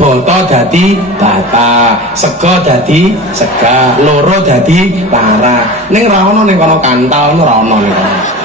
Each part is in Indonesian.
boto dadi bata, sego dadi sega, loro dadi lara. Ning ra ono ning kono kantal, ora ono ning kono.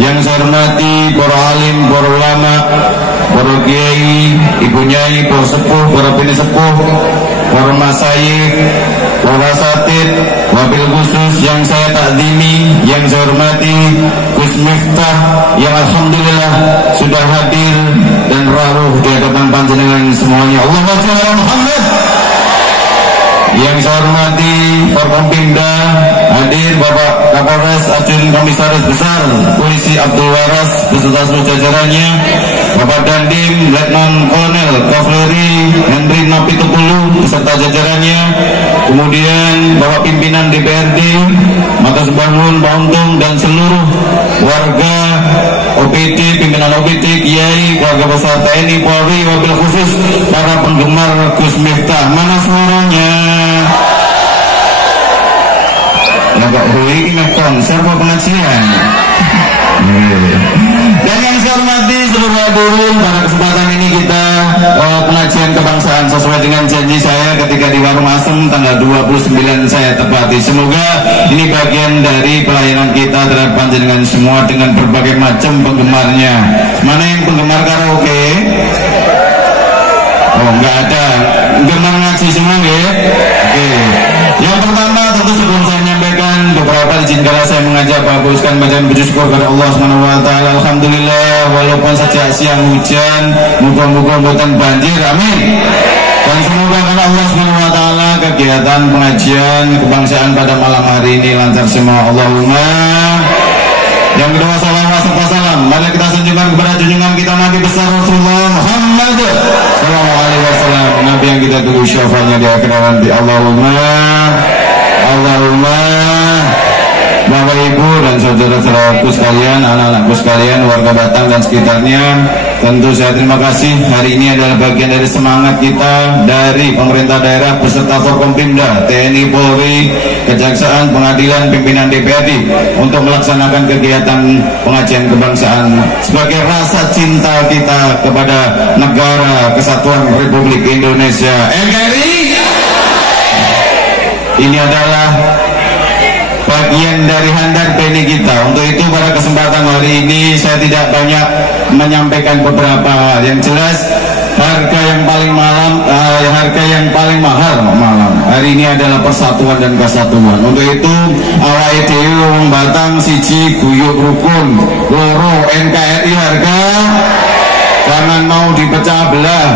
Yang saya hormati para alim, para ulama, para kiai, ibu nyai, para sepuh, para bini sepuh, para masyayikh, para asatid, wabil khusus yang saya takzimi, yang saya hormati Gus Miftah yang alhamdulillah sudah hadir dan rawuh di hadapan panjenengan semuanya. Allahumma shalli ala Muhammad. Yang saya hormati Forkompimda, hadir Bapak Kapolres Ajun Komisaris Besar Polisi Abdul Waras beserta seluruh jajarannya, Bapak Dandim Letnan Kolonel Kavaleri Henry Napitupulu beserta jajarannya, kemudian Bapak Pimpinan DPRD, Matur Bangun, Pak Untung dan seluruh warga OPD, pimpinan OPD, Kiai, keluarga besar TNI, Polri, wabil khusus para penggemar Gus Miftah. Mana suaranya? Agak hui ini konser apa pengajian? Dan yang saya hormati seluruh hadirin, pada kesempatan ini kita pengajian kebangsaan sesuai dengan janji saya ketika di Warung Asem tanggal 29 saya tepati. Semoga ini bagian dari pelayanan kita terhadap panjenengan semua dengan berbagai macam penggemarnya. Mana yang penggemar karaoke? Oh, enggak ada. Penggemar ngaji semua ya? Oke. Yang pertama tentu sebelum saya menyampaikan beberapa izin kala saya mengajak Bapak Uskan bacaan puji syukur kepada Allah SWT. Alhamdulillah walaupun sejak siang hujan, muka-muka buatan banjir, amin. Dan semoga karena Allah SWT kegiatan pengajian kebangsaan pada malam hari ini lancar semua. Allahumma. Yang kedua, salawat serta salam mari kita sanjungkan kepada junjungan kita Nabi besar Rasulullah Muhammad sallallahu alaihi wasallam, Nabi yang kita tunggu syafaatnya di akhir nanti. Allahumma Bapak Ibu dan saudara-saudaraku sekalian, anak-anakku sekalian, warga Batang dan sekitarnya, tentu saya terima kasih. Hari ini adalah bagian dari semangat kita dari pemerintah daerah beserta Forkompimda, TNI, Polri, Kejaksaan, Pengadilan, pimpinan DPRD untuk melaksanakan kegiatan pengajian kebangsaan sebagai rasa cinta kita kepada negara kesatuan Republik Indonesia NKRI. Ini adalah bagian dari handar beni kita. Untuk itu pada kesempatan hari ini saya tidak banyak menyampaikan beberapa hal. Yang jelas harga yang paling mahal hari ini adalah persatuan dan kesatuan. Untuk itu awake dhewe wong Batang siji guyub rukun, loro NKRI harga. Jangan mau dipecah belah.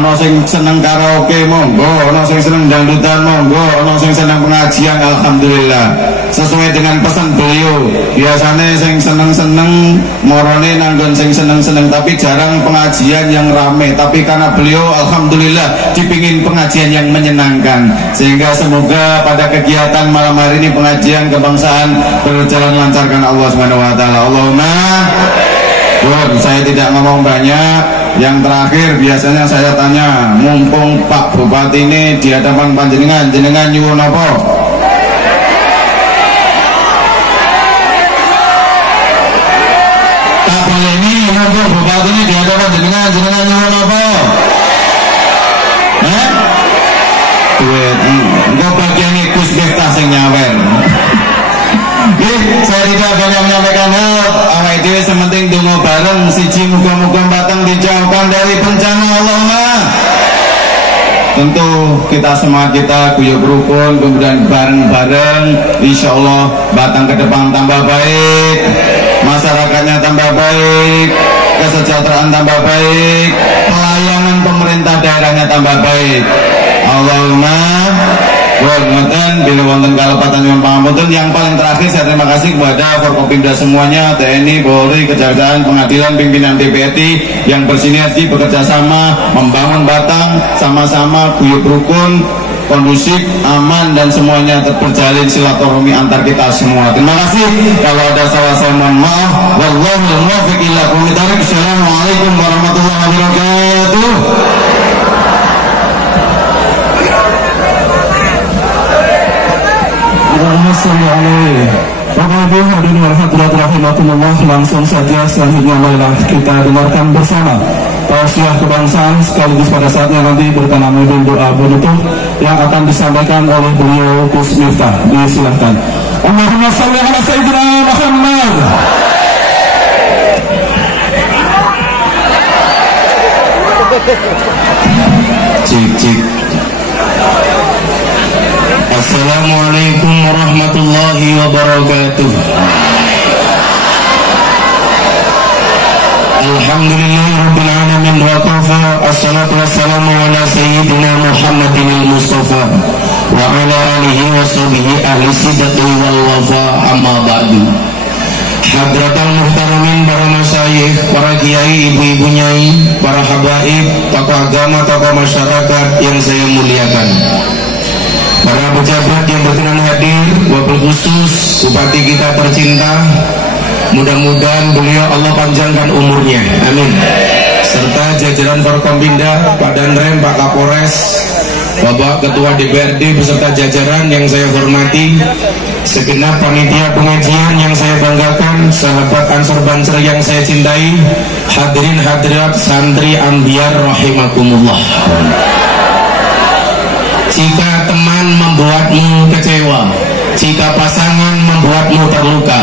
Ono sing seneng karaoke monggo, ono sing seneng dangdutan monggo, ono sing seneng pengajian alhamdulillah. Sesuai dengan pesan beliau, biasanya sing seneng-seneng morone nanggon sing seneng-seneng, tapi jarang pengajian yang rame. Tapi karena beliau alhamdulillah dipingin pengajian yang menyenangkan, sehingga semoga pada kegiatan malam hari ini pengajian kebangsaan berjalan lancar karena Allah Subhanahu wa taala. Allahumma. Saya tidak ngomong banyak. Yang terakhir biasanya saya tanya, mumpung Pak Bupati ini di hadapan panjenengan, jenengan nyuwun apa? Tak boleh ini, mumpung Bupati ini di hadapan jenengan, jenengan nyuwun apa? Duit. Enggak bagian Gus Miftah sing nyawer. Saya tidak banyak menyampaikan hal. Awal itu sementing dongo bareng siji muga-muga Batang dijauhkan dari bencana. Allahumma. Tentu kita semua kita guyub rukun, kemudian bareng-bareng insya Allah Batang ke depan tambah baik, masyarakatnya tambah baik, kesejahteraan tambah baik, pelayanan pemerintah daerahnya tambah baik. Allahumma. Wonten bila wonten kalepatan yang pangapunten. Yang paling terakhir saya terima kasih kepada Forkopimda semuanya, TNI, Polri, Kejaksaan, Pengadilan, pimpinan DPRD yang bersinergi bekerja sama membangun Batang sama-sama guyup rukun, kondusif, aman dan semuanya terjalin silaturahmi antar kita semua. Terima kasih. Kalau ada salah saya mohon maaf. Wallahul muwaffiq ila aqwamit thoriq. Assalamualaikum warahmatullahi wabarakatuh. Bapak Ibu hadirin wal hadirat rahimakumullah, langsung saja selanjutnya marilah kita dengarkan bersama tausiah kebangsaan sekaligus pada saatnya nanti bertanami doa penutup yang akan disampaikan oleh beliau Gus Miftah. Disilahkan. Allahumma shalli ala sayyidina Muhammad. Cik. Assalamualaikum warahmatullahi wabarakatuh. Alhamdulillahirabbil alamin wa kafa. Assalatu wassalamu ala sayyidina Muhammadin al-Mustafa wa ala alihi wa sahbihi ahli sidqi wal wafa, amma ba'du. Hadratal muhtaramin, para masyayikh, para kiai, ibu-ibu nyai, para habaib, tokoh agama, tokoh masyarakat yang saya muliakan, para pejabat yang berkenan hadir, wabil khusus Bupati kita tercinta, mudah-mudahan beliau Allah panjangkan umurnya, amin. Serta jajaran Forkompinda, Pak Danrem, Pak Kapolres, Bapak Ketua DPRD beserta jajaran yang saya hormati, segenap panitia pengajian yang saya banggakan, sahabat Ansor Banser yang saya cintai, hadirin hadirat santri ambiar rahimakumullah. Jika teman membuatmu kecewa, jika pasangan membuatmu terluka,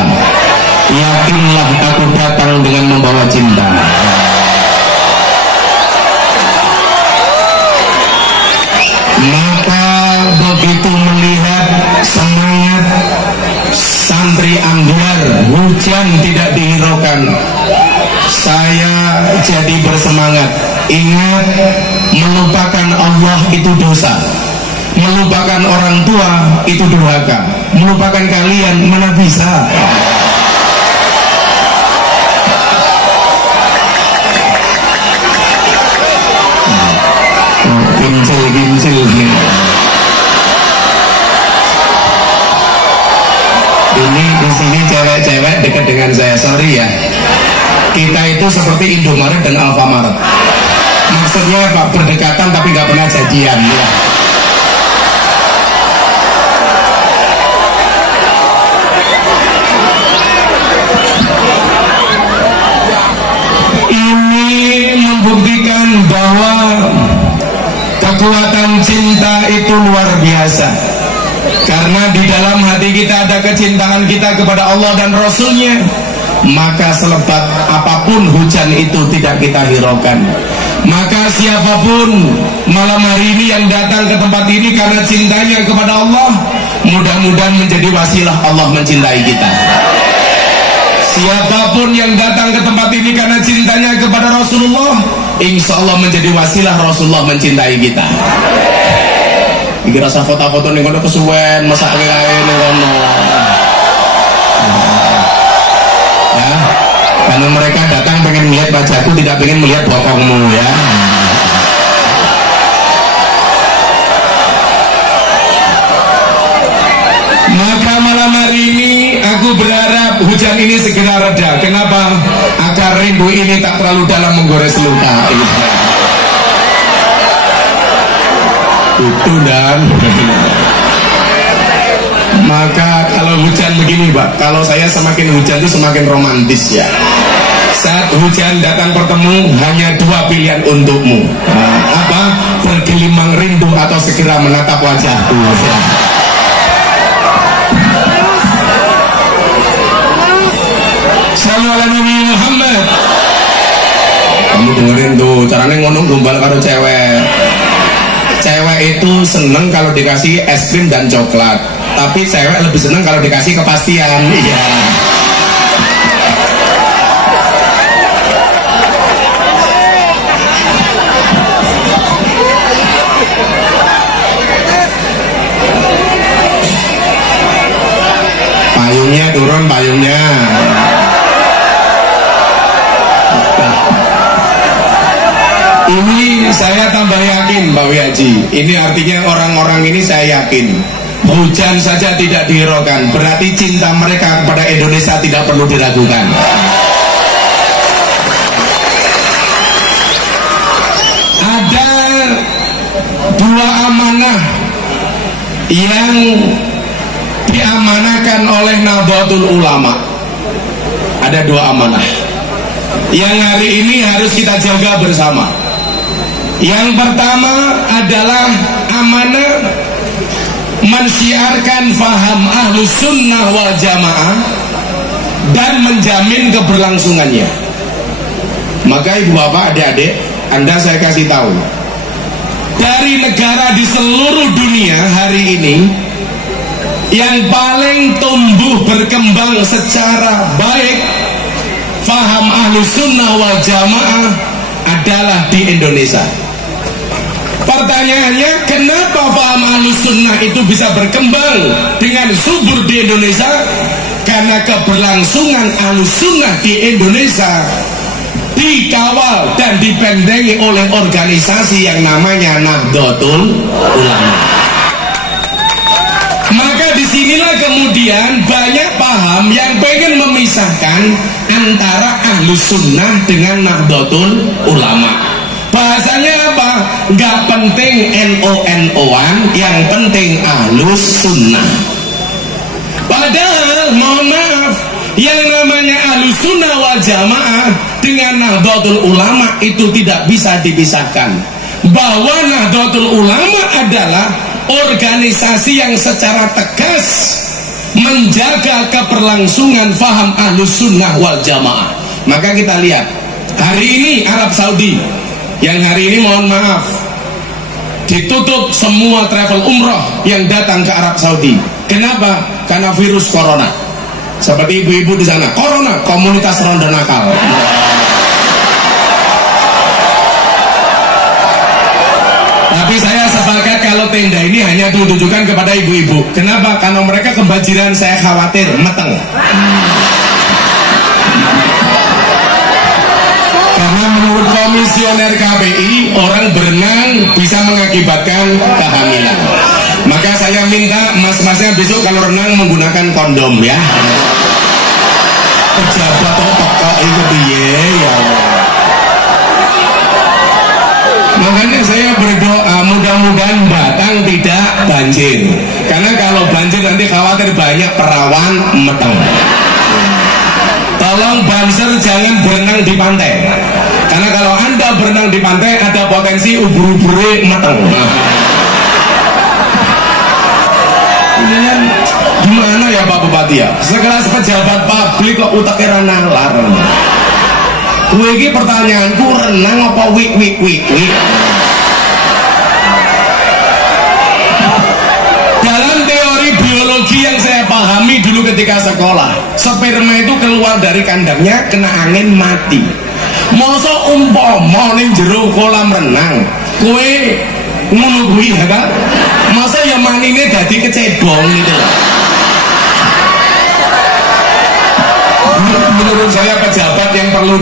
yakinlah aku datang dengan membawa cinta. Maka begitu melihat semangat santri ambiar, hujan tidak dihiraukan, saya jadi bersemangat. Ingat, melupakan Allah itu dosa, melupakan orang tua itu durhaka, melupakan kalian mana bisa. Gincil. Ini di sini cewek-cewek dekat dengan saya, sorry ya. Kita itu seperti Indomaret dan Alfamaret. Maksudnya Pak, berdekatan tapi nggak pernah jadian ya. Ini membuktikan bahwa kekuatan cinta itu luar biasa. Karena di dalam hati kita ada kecintaan kita kepada Allah dan Rasulnya, maka selebat apapun hujan itu tidak kita hiraukan. Maka siapapun malam hari ini yang datang ke tempat ini karena cintanya kepada Allah, mudah-mudahan menjadi wasilah Allah mencintai kita. Siapapun yang datang ke tempat ini karena cintanya kepada Rasulullah, insya Allah menjadi wasilah Rasulullah mencintai kita. Iki rasa foto-foto ning kono kesuwen, mesake kae ning kono. Ya, karena mereka datang pengen melihat wajahku, tidak pengen melihat bokongmu ya. Maka malam hari ini aku berharap hujan ini segera reda. Kenapa? Agar rindu ini tak terlalu dalam menggores luka. Itu dan maka kalau hujan begini Pak, kalau saya semakin hujan itu semakin romantis ya. Saat hujan datang bertemu, hanya dua pilihan untukmu. Apa? Bergelimang rindu atau segera menatap wajahku ya. Sallallahu alaihi Muhammad. Kamu dengerin tuh, caranya ngono gombal karo cewek. Cewek itu seneng kalau dikasih es krim dan coklat, tapi cewek lebih seneng kalau dikasih kepastian. Iya. Ini saya tambah yakin Pak Wihaji. Ini artinya orang-orang ini saya yakin hujan saja tidak dihiraukan, berarti cinta mereka kepada Indonesia tidak perlu diragukan. Ada dua amanah yang diamanahkan oleh Nahdlatul Ulama. Ada dua amanah yang hari ini harus kita jaga bersama. Yang pertama adalah amanah mensyiarkan faham Ahlus Sunnah wal Jamaah dan menjamin keberlangsungannya. Maka ibu bapak, adik-adik, Anda saya kasih tahu, dari negara di seluruh dunia hari ini yang paling tumbuh berkembang secara baik faham Ahlus Sunnah wal Jamaah adalah di Indonesia. Pertanyaannya, kenapa faham Ahlus Sunnah itu bisa berkembang dengan subur di Indonesia? Karena keberlangsungan Ahlus Sunnah di Indonesia dikawal dan dipendengi oleh organisasi yang namanya Nahdlatul Ulama. Maka disinilah kemudian banyak paham yang pengen memisahkan antara Ahlus Sunnah dengan Nahdlatul Ulama. Bahasanya apa? Nggak penting NO-NO-an, yang penting Ahlus Sunnah. Padahal mohon maaf, yang namanya Ahlus Sunnah wal Jamaah dengan Nahdlatul Ulama itu tidak bisa dipisahkan. Bahwa Nahdlatul Ulama adalah organisasi yang secara tegas menjaga keberlangsungan faham Ahlus Sunnah wal Jamaah. Maka kita lihat hari ini Arab Saudi, yang hari ini mohon maaf ditutup semua travel umroh yang datang ke Arab Saudi. Kenapa? Karena virus corona. Seperti ibu-ibu di sana, corona, komunitas ronda nakal. Tapi saya sepakat kalau tenda ini hanya ditujukan kepada ibu-ibu. Kenapa? Karena mereka kebanjiran, saya khawatir meteng. Karena menurut komisioner KPI, orang berenang bisa mengakibatkan kehamilan. Maka saya minta mas-masnya besok kalau renang menggunakan kondom ya. Pejabat kok pekok itu piye ya. Makanya saya berdoa mudah-mudahan Batang tidak banjir. Karena kalau banjir nanti khawatir banyak perawan meteng. Tolong Banser jangan berenang di pantai. Karena kalau Anda berenang di pantai ada potensi ubur-ubure meteng. Ini kan gimana ya Pak Bupati ya? Sekelas pejabat publik kok utaknya nalar. Gue ini pertanyaanku, renang apa wik. Dalam teori biologi yang saya pahami dulu ketika sekolah, sperma itu keluar dari kandangnya kena angin mati. Masa umpama ning jero kolam renang kowe ngono kuwi ya kan? Masa ya manine dadi kecebong gitu. Menurut saya pejabat yang perlu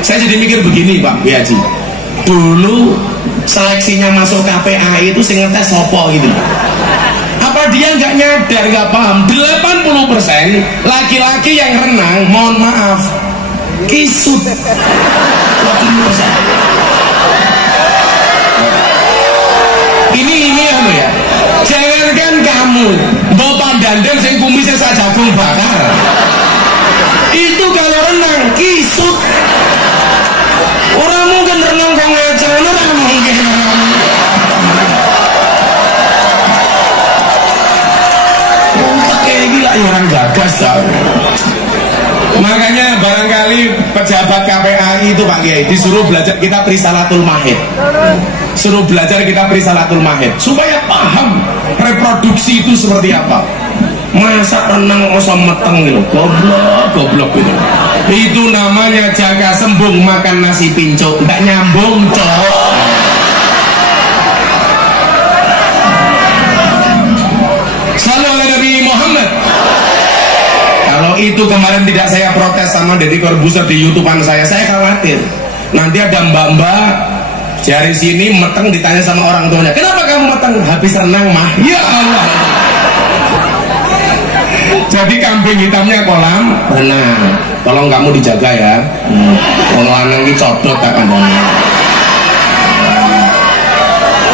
saya jadi mikir begini Pak Wihaji. Dulu seleksinya masuk KPAI itu sing ngetes sopo gitu. Apa dia nggak nyadar, nggak paham 80% laki-laki yang renang, mohon maaf, kisut. 80%. Ini apa ya? Jangankan kamu, bapak dandel sing kumisnya sak jagung bakar. Itu kalau renang kisut. Orang mungkin renang kok ngeceng, orang mungkin. Kayak gila ya orang gagas tau. Makanya barangkali pejabat KPAI itu Pak Kiai disuruh belajar kita Risalatul Mahid. Suruh belajar kita Risalatul Mahid supaya paham reproduksi itu seperti apa. Masa renang osok meteng gitu, goblok gitu. Itu namanya jaga sembung makan nasi pincuk, nggak nyambung cowok. Salam Nabi Muhammad. Kalau itu kemarin tidak saya protes sama Deddy Corbuzier di YouTubean saya khawatir nanti ada mbak-mbak Jari sini meteng ditanya sama orang tuanya, kenapa kamu meteng? Habis renang mah. Ya Allah. Jadi kambing hitamnya kolam renang. Tolong kamu dijaga ya. Wong lanang iki codot tak kandhane.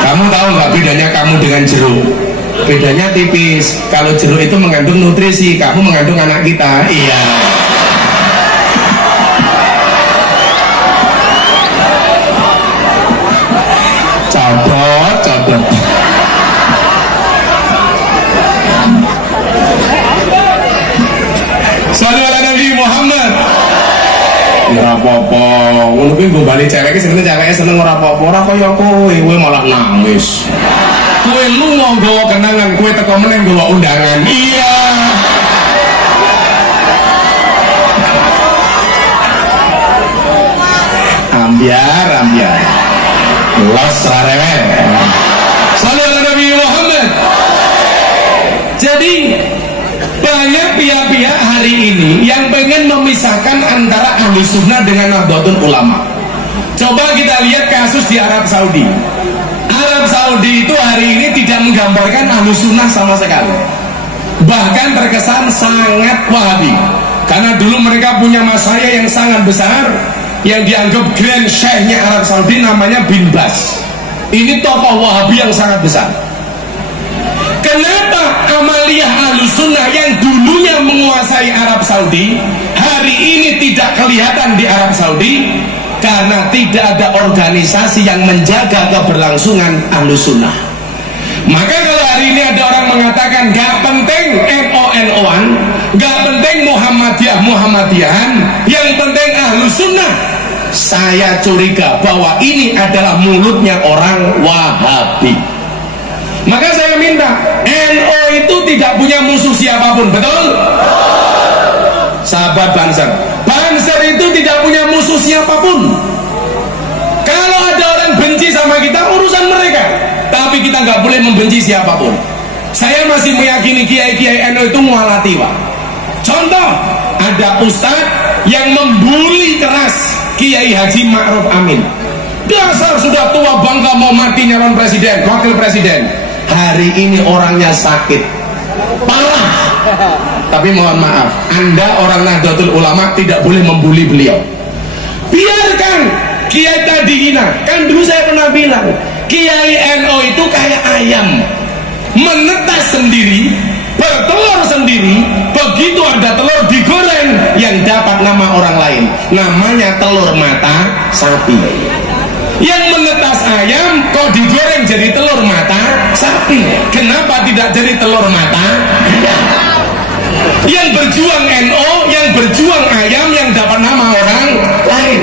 Kamu tahu nggak bedanya kamu dengan jeruk? Bedanya tipis. Kalau jeruk itu mengandung nutrisi, kamu mengandung anak kita. Iya. Codot. Sallu ala Nabi Muhammad. Ora apa-apa. Ngono kuwi nggo bali cewek iki seneng ceweke seneng ora apa-apa. Ora kaya kowe malah nangis. Kowe lunga nggawa kenangan, kowe teko meneh nggawa undangan. Iya. Ambiar. Los rarewen. Sallu ala Nabi Muhammad. Jadi banyak pihak-pihak hari ini yang pengen memisahkan antara ahli sunnah dengan Nahdlatul Ulama. Coba kita lihat kasus di Arab Saudi. Arab Saudi itu hari ini tidak menggambarkan ahli sunnah sama sekali. Bahkan terkesan sangat wahabi. Karena dulu mereka punya masaya yang sangat besar, yang dianggap grand syekhnya Arab Saudi, namanya Bin Baz. Ini tokoh wahabi yang sangat besar. Kenapa amaliyah Ahlussunnah yang dulunya menguasai Arab Saudi hari ini tidak kelihatan di Arab Saudi? Karena tidak ada organisasi yang menjaga keberlangsungan Ahlussunnah. Maka kalau hari ini ada orang mengatakan gak penting NO-NO-an, gak penting Muhammadiyah-Muhammadiyahan, yang penting Ahlussunnah, saya curiga bahwa ini adalah mulutnya orang Wahabi. Maka saya minta, NO itu tidak punya musuh siapapun, betul? Sahabat Banser itu tidak punya musuh siapapun. Kalau ada orang benci sama kita, urusan mereka. Tapi kita nggak boleh membenci siapapun. Saya masih meyakini kiai-kiai NO itu mualati, Pak. Contoh, ada ustadz yang membuli keras Kiai Haji Ma'ruf Amin. Dasar sudah tua bangka mau mati nyalon presiden, wakil presiden. Hari ini orangnya sakit parah. Tapi mohon maaf, Anda orang Nahdlatul Ulama tidak boleh membuli beliau. Biarkan Kiai tadi hina. Kan dulu saya pernah bilang, Kiai NO itu kayak ayam, menetas sendiri, bertelur sendiri. Begitu ada telur digoreng, yang dapat nama orang lain, namanya telur mata sapi. Yang menetas ayam kok digoreng jadi telur mata sapi. Kenapa tidak jadi telur mata ayam? Yang berjuang NO, yang berjuang ayam, yang dapat nama orang lain.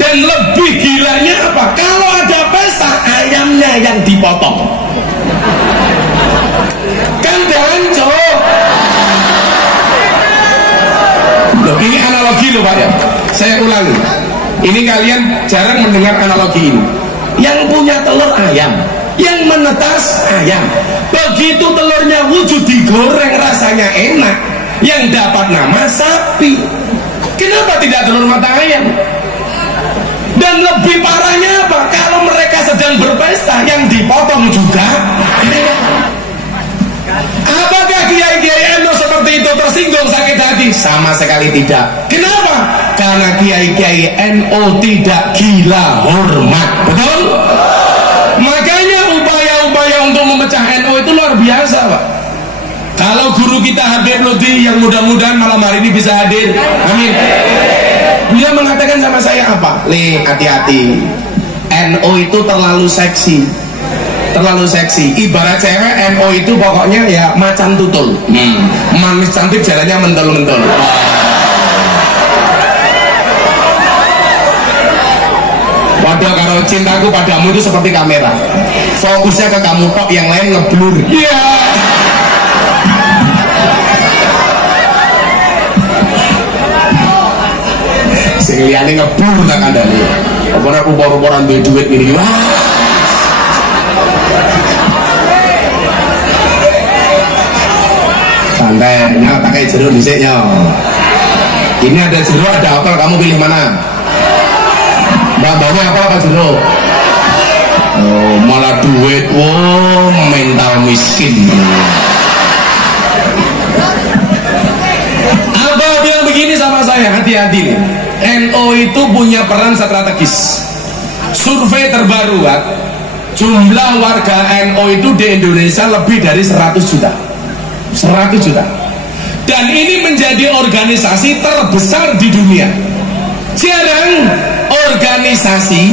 Dan lebih gilanya apa? Kalau ada pesta, ayamnya yang dipotong. Kan hancur. Loh, ini analogi loh Pak ya. Saya ulangi. Ini kalian jarang mendengar analogi ini. Yang punya telur ayam, yang menetas ayam. Begitu telurnya wujud digoreng rasanya enak, yang dapat nama sapi. Kenapa tidak telur mata ayam? Dan lebih parahnya apa? Kalau mereka sedang berpesta, yang dipotong juga. Apakah kiai-kiai NO seperti itu tersinggung sakit hati? Sama sekali tidak. Kenapa? Karena kiai-kiai NO tidak gila hormat. Betul? Makanya upaya-upaya untuk memecah NO itu luar biasa, Pak. Kalau guru kita Habib Lutfi yang mudah-mudahan malam hari ini bisa hadir, amin. Beliau mengatakan sama saya apa? Hati-hati. NO itu terlalu seksi. Terlalu seksi. Ibarat cewek NO itu pokoknya ya macan tutul. Manis cantik jalannya mentul-mentul. Padahal kalau cintaku padamu itu seperti kamera. Fokusnya ke kamu tok, yang lain ngeblur. Iya. Sing liyane ngeblur tak kandhane. Apa nek rupa-rupa duwe duit ngene. Wah. Santai, nyata kayak jeruk disiknya. Ini ada jeruk, ada apel, kamu pilih mana? Mbak-mbaknya apa jeruk? Oh, malah duit, mental miskin. Abah bilang begini sama saya, hati-hati nih. NO itu punya peran strategis. Survei terbaru kan, jumlah warga NO itu di Indonesia lebih dari 100 juta. 100 juta. Dan ini menjadi organisasi terbesar di dunia. Jarang organisasi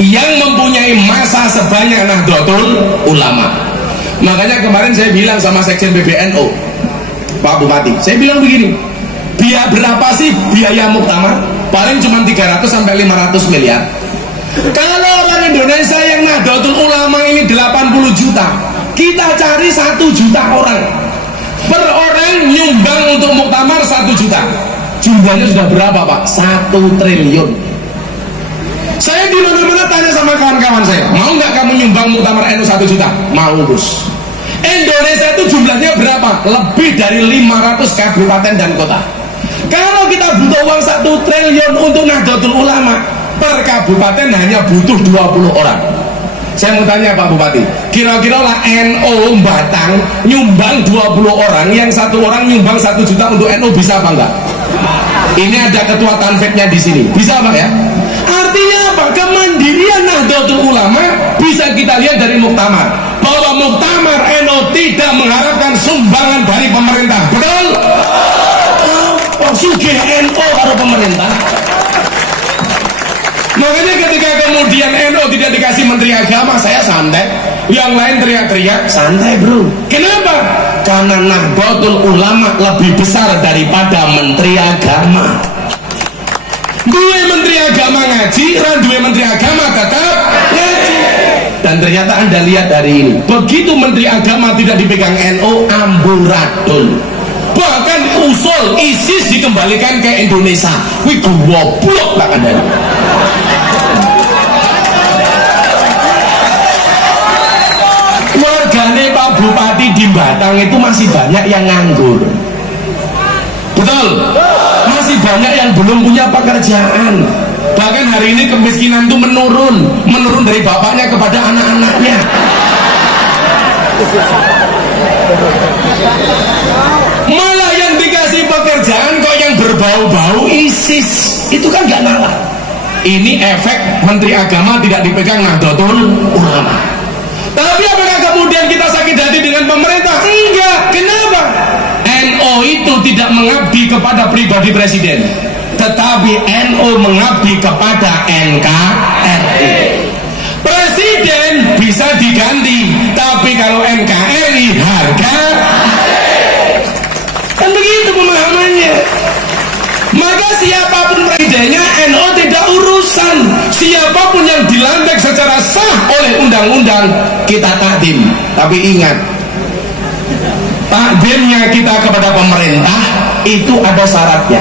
yang mempunyai massa sebanyak Nahdlatul Ulama. Makanya kemarin saya bilang sama Sekjen PBNU, Pak Bupati, saya bilang begini, berapa sih biaya muktamar? Paling cuma 300 sampai 500 miliar. Kalau orang Indonesia yang Nahdlatul Ulama ini 80 juta, kita cari 1 juta orang. Per orang nyumbang untuk muktamar 1 juta. Jumlahnya sudah berapa Pak? 1 triliun. Saya di mana-mana tanya sama kawan-kawan saya, mau nggak kamu nyumbang muktamar NU 1 juta? Mau Gus. Indonesia itu jumlahnya berapa? Lebih dari 500 kabupaten dan kota. Kalau kita butuh uang 1 triliun untuk Nahdlatul Ulama, per kabupaten hanya butuh 20 orang. Saya mau tanya Pak Bupati, kira-kira lah NU Batang nyumbang 20 orang, yang 1 orang nyumbang 1 juta untuk NU, bisa apa enggak? Ini ada ketua tanfidnya di sini, bisa Pak ya? Artinya apa? Kemandirian Nahdlatul Ulama bisa kita lihat dari muktamar, bahwa muktamar NU tidak mengharapkan sumbangan dari pemerintah. Betul? Oh, sugih NU karo pemerintah. Makanya ketika kemudian NU tidak dikasih menteri agama, saya santai. Yang lain teriak-teriak, santai bro. Kenapa? Karena Nahdlatul Ulama lebih besar daripada menteri agama. Dua menteri agama ngaji, dua menteri agama tetap ngaji. Dan ternyata Anda lihat hari ini, begitu menteri agama tidak dipegang NU, amburadul. Bahkan usul ISIS dikembalikan ke Indonesia. Wih goblok tak Anda. Wargane Pak Bupati di Batang itu masih banyak yang nganggur. Betul? Masih banyak yang belum punya pekerjaan. Bahkan hari ini kemiskinan itu menurun dari bapaknya kepada anak-anaknya. Malah yang dikasih pekerjaan kok yang berbau-bau ISIS. Itu kan gak nalar. Ini efek menteri agama tidak dipegang Nahdlatul Ulama. Tapi apakah kemudian kita sakit hati dengan pemerintah? Enggak. Kenapa? NU itu tidak mengabdi kepada pribadi presiden, tetapi NU mengabdi kepada NKRI. Presiden bisa diganti, tapi kalau NKRI harga kan begitu pemahamannya. Maka siapapun presidennya, NU tidak urusan. Siapapun yang dilantik secara sah oleh undang-undang, kita takdim. Tapi ingat, takdimnya kita kepada pemerintah itu ada syaratnya.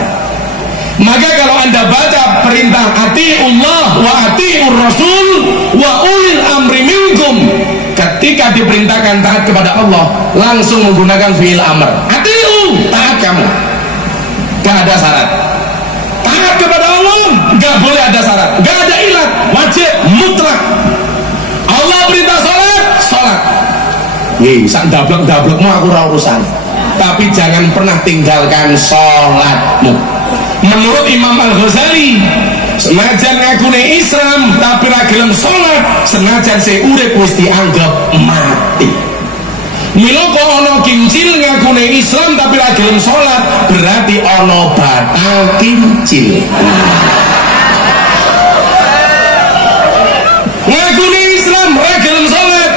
Maka kalau Anda baca perintah atiullah wa atiur rasul wa ulil amri minkum, ketika diperintahkan taat kepada Allah, langsung menggunakan fi'il amr. Atiu, taat kamu. Gak ada syarat. Taat kepada Allah gak boleh ada syarat, gak ada ilat, wajib mutlak. Allah perintah sholat, sholat. Sak dablek-dablekmu aku ora urusan. Tapi jangan pernah tinggalkan sholatmu. Menurut Imam Al-Ghazali, senajan ngakune Islam tapi ra gelem sholat, senajan saya urip wis dianggap mati. Milo kok ono kincil ngakune Islam tapi ra gelem sholat, berarti ono batang kincil. Ngakune Islam ra gelem sholat,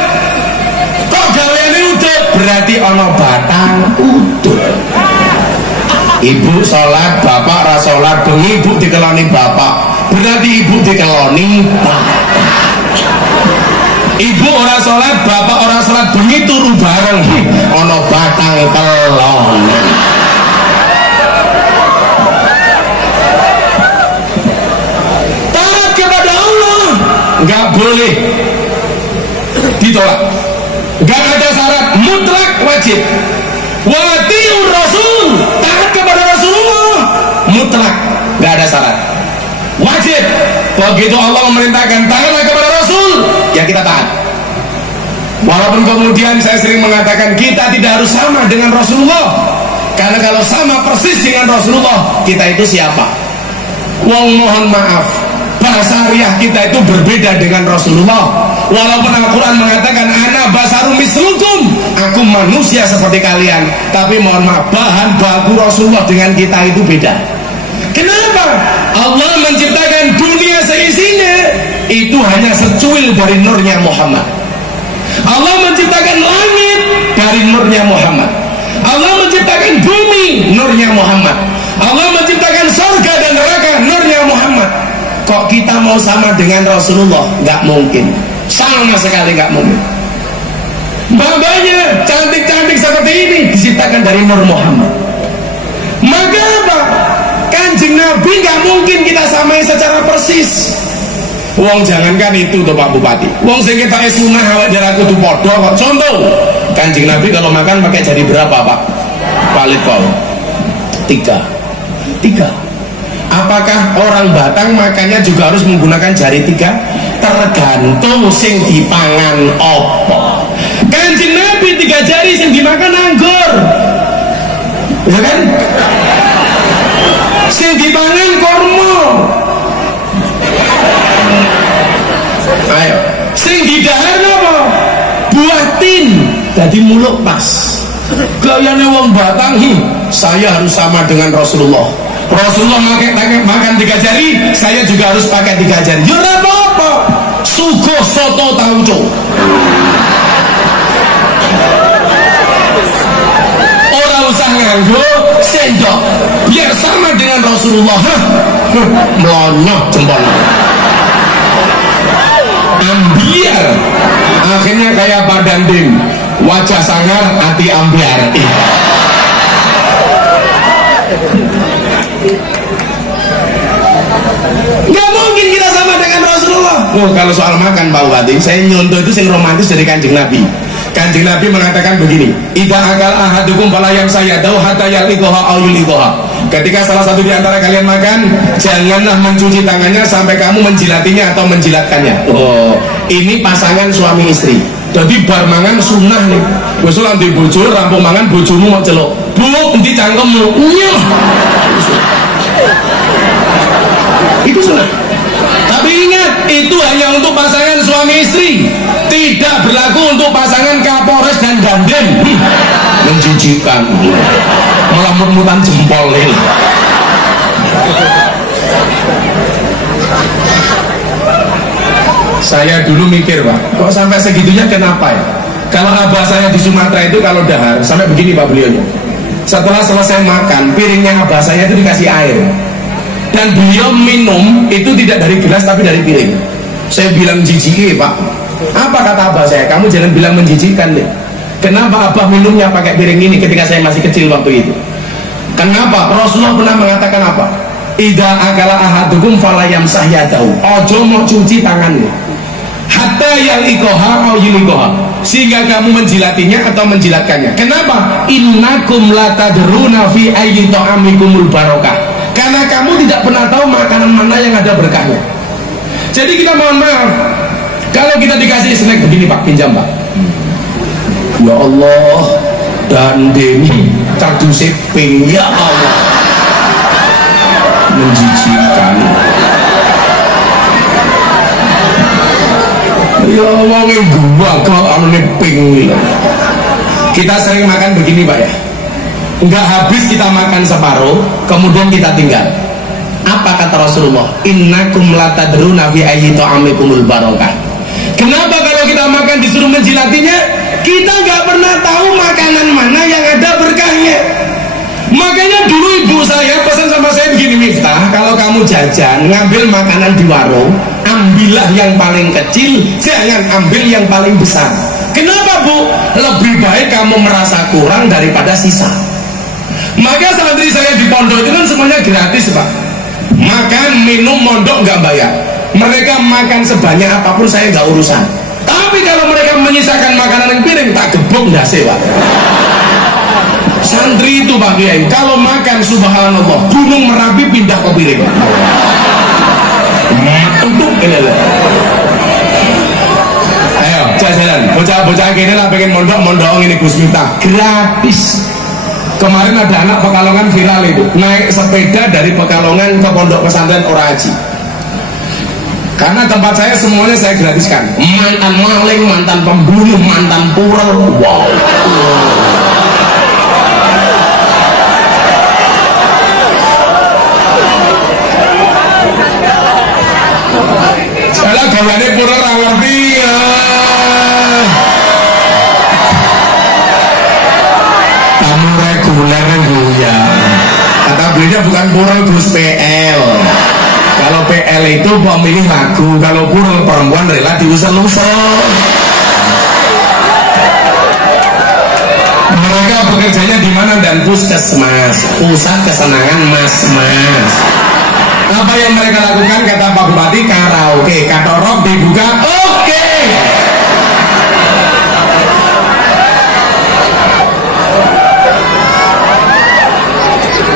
kok gaweane udut, berarti ono batang udut. Ibu sholat, bapak ra sholat, bengi ibu dikeloni bapak, berarti ibu dikeloni bapak. Ibu ora sholat, bapak ora sholat, bengi turu bareng, ono batang kelonan. Taat kepada Allah nggak boleh ditolak, nggak ada syarat, mutlak wajib. Watiur Rasul, taat kepada Rasulullah, mutlak, nggak ada syarat, wajib. Begitu Allah memerintahkan taatlah kepada Rasul, ya kita taat. Walaupun kemudian saya sering mengatakan kita tidak harus sama dengan Rasulullah, karena kalau sama persis dengan Rasulullah, kita itu siapa? Wong mohon maaf, basariah kita itu berbeda dengan Rasulullah. Walaupun Al-Quran mengatakan ana basarum mislukum, aku manusia seperti kalian, tapi mohon maaf, bahan baku Rasulullah dengan kita itu beda. Kenapa? Allah menciptakan dunia seisinya itu hanya secuil dari nurnya Muhammad. Allah menciptakan langit dari nurnya Muhammad. Allah menciptakan bumi, nurnya Muhammad. Allah menciptakan surga dan neraka, nurnya Muhammad. Kok kita mau sama dengan Rasulullah? Gak mungkin, sama sekali gak mungkin. Babanya cantik-cantik seperti ini diciptakan dari nur Muhammad. Maka apa? Kanjeng Nabi gak mungkin kita samai secara persis. Wong jangankan itu tuh Pak Bupati, wong sing ketoke sunah awake dhewe kudu padha kok. Contoh, Kanjeng Nabi kalau makan pakai jari berapa Pak? Palikol 3. Apakah orang Batang makannya juga harus menggunakan jari 3? Tergantung sing dipangan opo. Kanjeng Nabi 3 jari sing dimakan anggur, ya kan? Sing dipangan kormo. Ayo, sing didahar apa? Buah tin. Jadi muluk pas. Gayane wong Batang, saya harus sama dengan Rasulullah. Rasulullah makan 3 jari, saya juga harus pakai 3 jari. Ya ora apa-apa. Sugo soto tauco. Ora usah nganggo sendok, biar sama dengan Rasulullah. Melonyok jempol. Ambiar, akhirnya kayak Pak Dandim, wajah sangar, hati ambiar. Gak mungkin kita sama dengan Rasulullah. Oh, kalau soal makan Pak Bupati, saya nyontoh itu yang romantis dari Kanjeng Nabi. Kanjeng Nabi mengatakan begini, idza akal ahadukum fala yamsayadahu hatta yalqaha aw yulqaha. Ketika salah satu di antara kalian makan, janganlah mencuci tangannya sampai kamu menjilatinya atau menjilatkannya. Oh, ini pasangan suami istri. Jadi bar mangan sunnah nih. Wis lan di bojo rampung mangan, bojomu mau celuk. Bu, endi cangkemmu? Nyuh. Itu sunnah. Tapi ingat, itu hanya untuk pasangan suami istri, tidak berlaku untuk pasangan Kapolres dan Dandim. Menjijikan, malah mut-mutan jempol nih. Saya dulu mikir Pak, kok sampai segitunya kenapa ya? Kalau abah saya di Sumatera itu kalau dahar sampai begini Pak beliaunya. Setelah selesai makan, piringnya abah saya itu dikasih air. Dan beliau minum itu tidak dari gelas tapi dari piring. Saya bilang jijik Pak. Apa kata abah saya? Kamu jangan bilang menjijikkan deh. Kenapa abah minumnya pakai piring ini ketika saya masih kecil waktu itu? Kenapa? Rasulullah pernah mengatakan apa? Idza akala ahadukum fala yamsah yadahu. Ojo mau cuci tangannya. Hatta yalqaha aw yulqaha. Sehingga kamu menjilatinya atau menjilatkannya. Kenapa? Innakum la tadruna fi ayyi ta'amikumul barakah. Karena kamu tidak pernah tahu makanan mana yang ada berkahnya. Jadi kita mohon maaf, kalau kita dikasih snack begini Pak, pinjam Pak. Ya Allah, dan Demi kardus ping, ya Allah, menjijikan. Ya Allah, gua kok anu ping. Kita sering makan begini Pak ya. Enggak habis kita makan separuh, kemudian kita tinggal. Apa kata Rasulullah? Innakum la tadruna fi ayyi ta'amikumul barakah. Kenapa kalau kita makan disuruh menjilatinya? Kita nggak pernah tahu makanan mana yang ada berkahnya. Makanya dulu ibu saya pesan sama saya begini, Miftah, kalau kamu jajan ngambil makanan di warung, ambillah yang paling kecil, jangan ambil yang paling besar. Kenapa Bu? Lebih baik kamu merasa kurang daripada sisa. Maka santri saya di pondok itu kan semuanya gratis Pak. Makan, minum, mondok nggak bayar. Mereka makan sebanyak apapun saya nggak urusan. Tapi kalau mereka menyisakan makanan yang piring, tak gebuk dasi Pak. Santri itu Pak Kiai, kalau makan subhanallah, gunung Merapi pindah ke piring. Untuk ini. Ayo, jajalan. Bocah-bocah kene lah pengen mondok ini Gus Miftah gratis. Kemarin ada anak Pekalongan viral itu naik sepeda dari Pekalongan ke pondok pesantren Oraji. Karena tempat saya semuanya saya gratiskan. Mantan maling, mantan pembunuh, mantan purel. Wow. Salah gawane purel ra ngerti ya. Kamu reguler ya. Kata belinya bukan purel Gus PL. Kalau PL itu pemilih lagu, kalau purel perempuan rela diusel-usel. Mereka bekerjanya di mana? Dan puskesmas, pusat kesenangan mas-mas. Apa yang mereka lakukan? Kata Pak Bupati, karaoke, katorok dibuka, oke.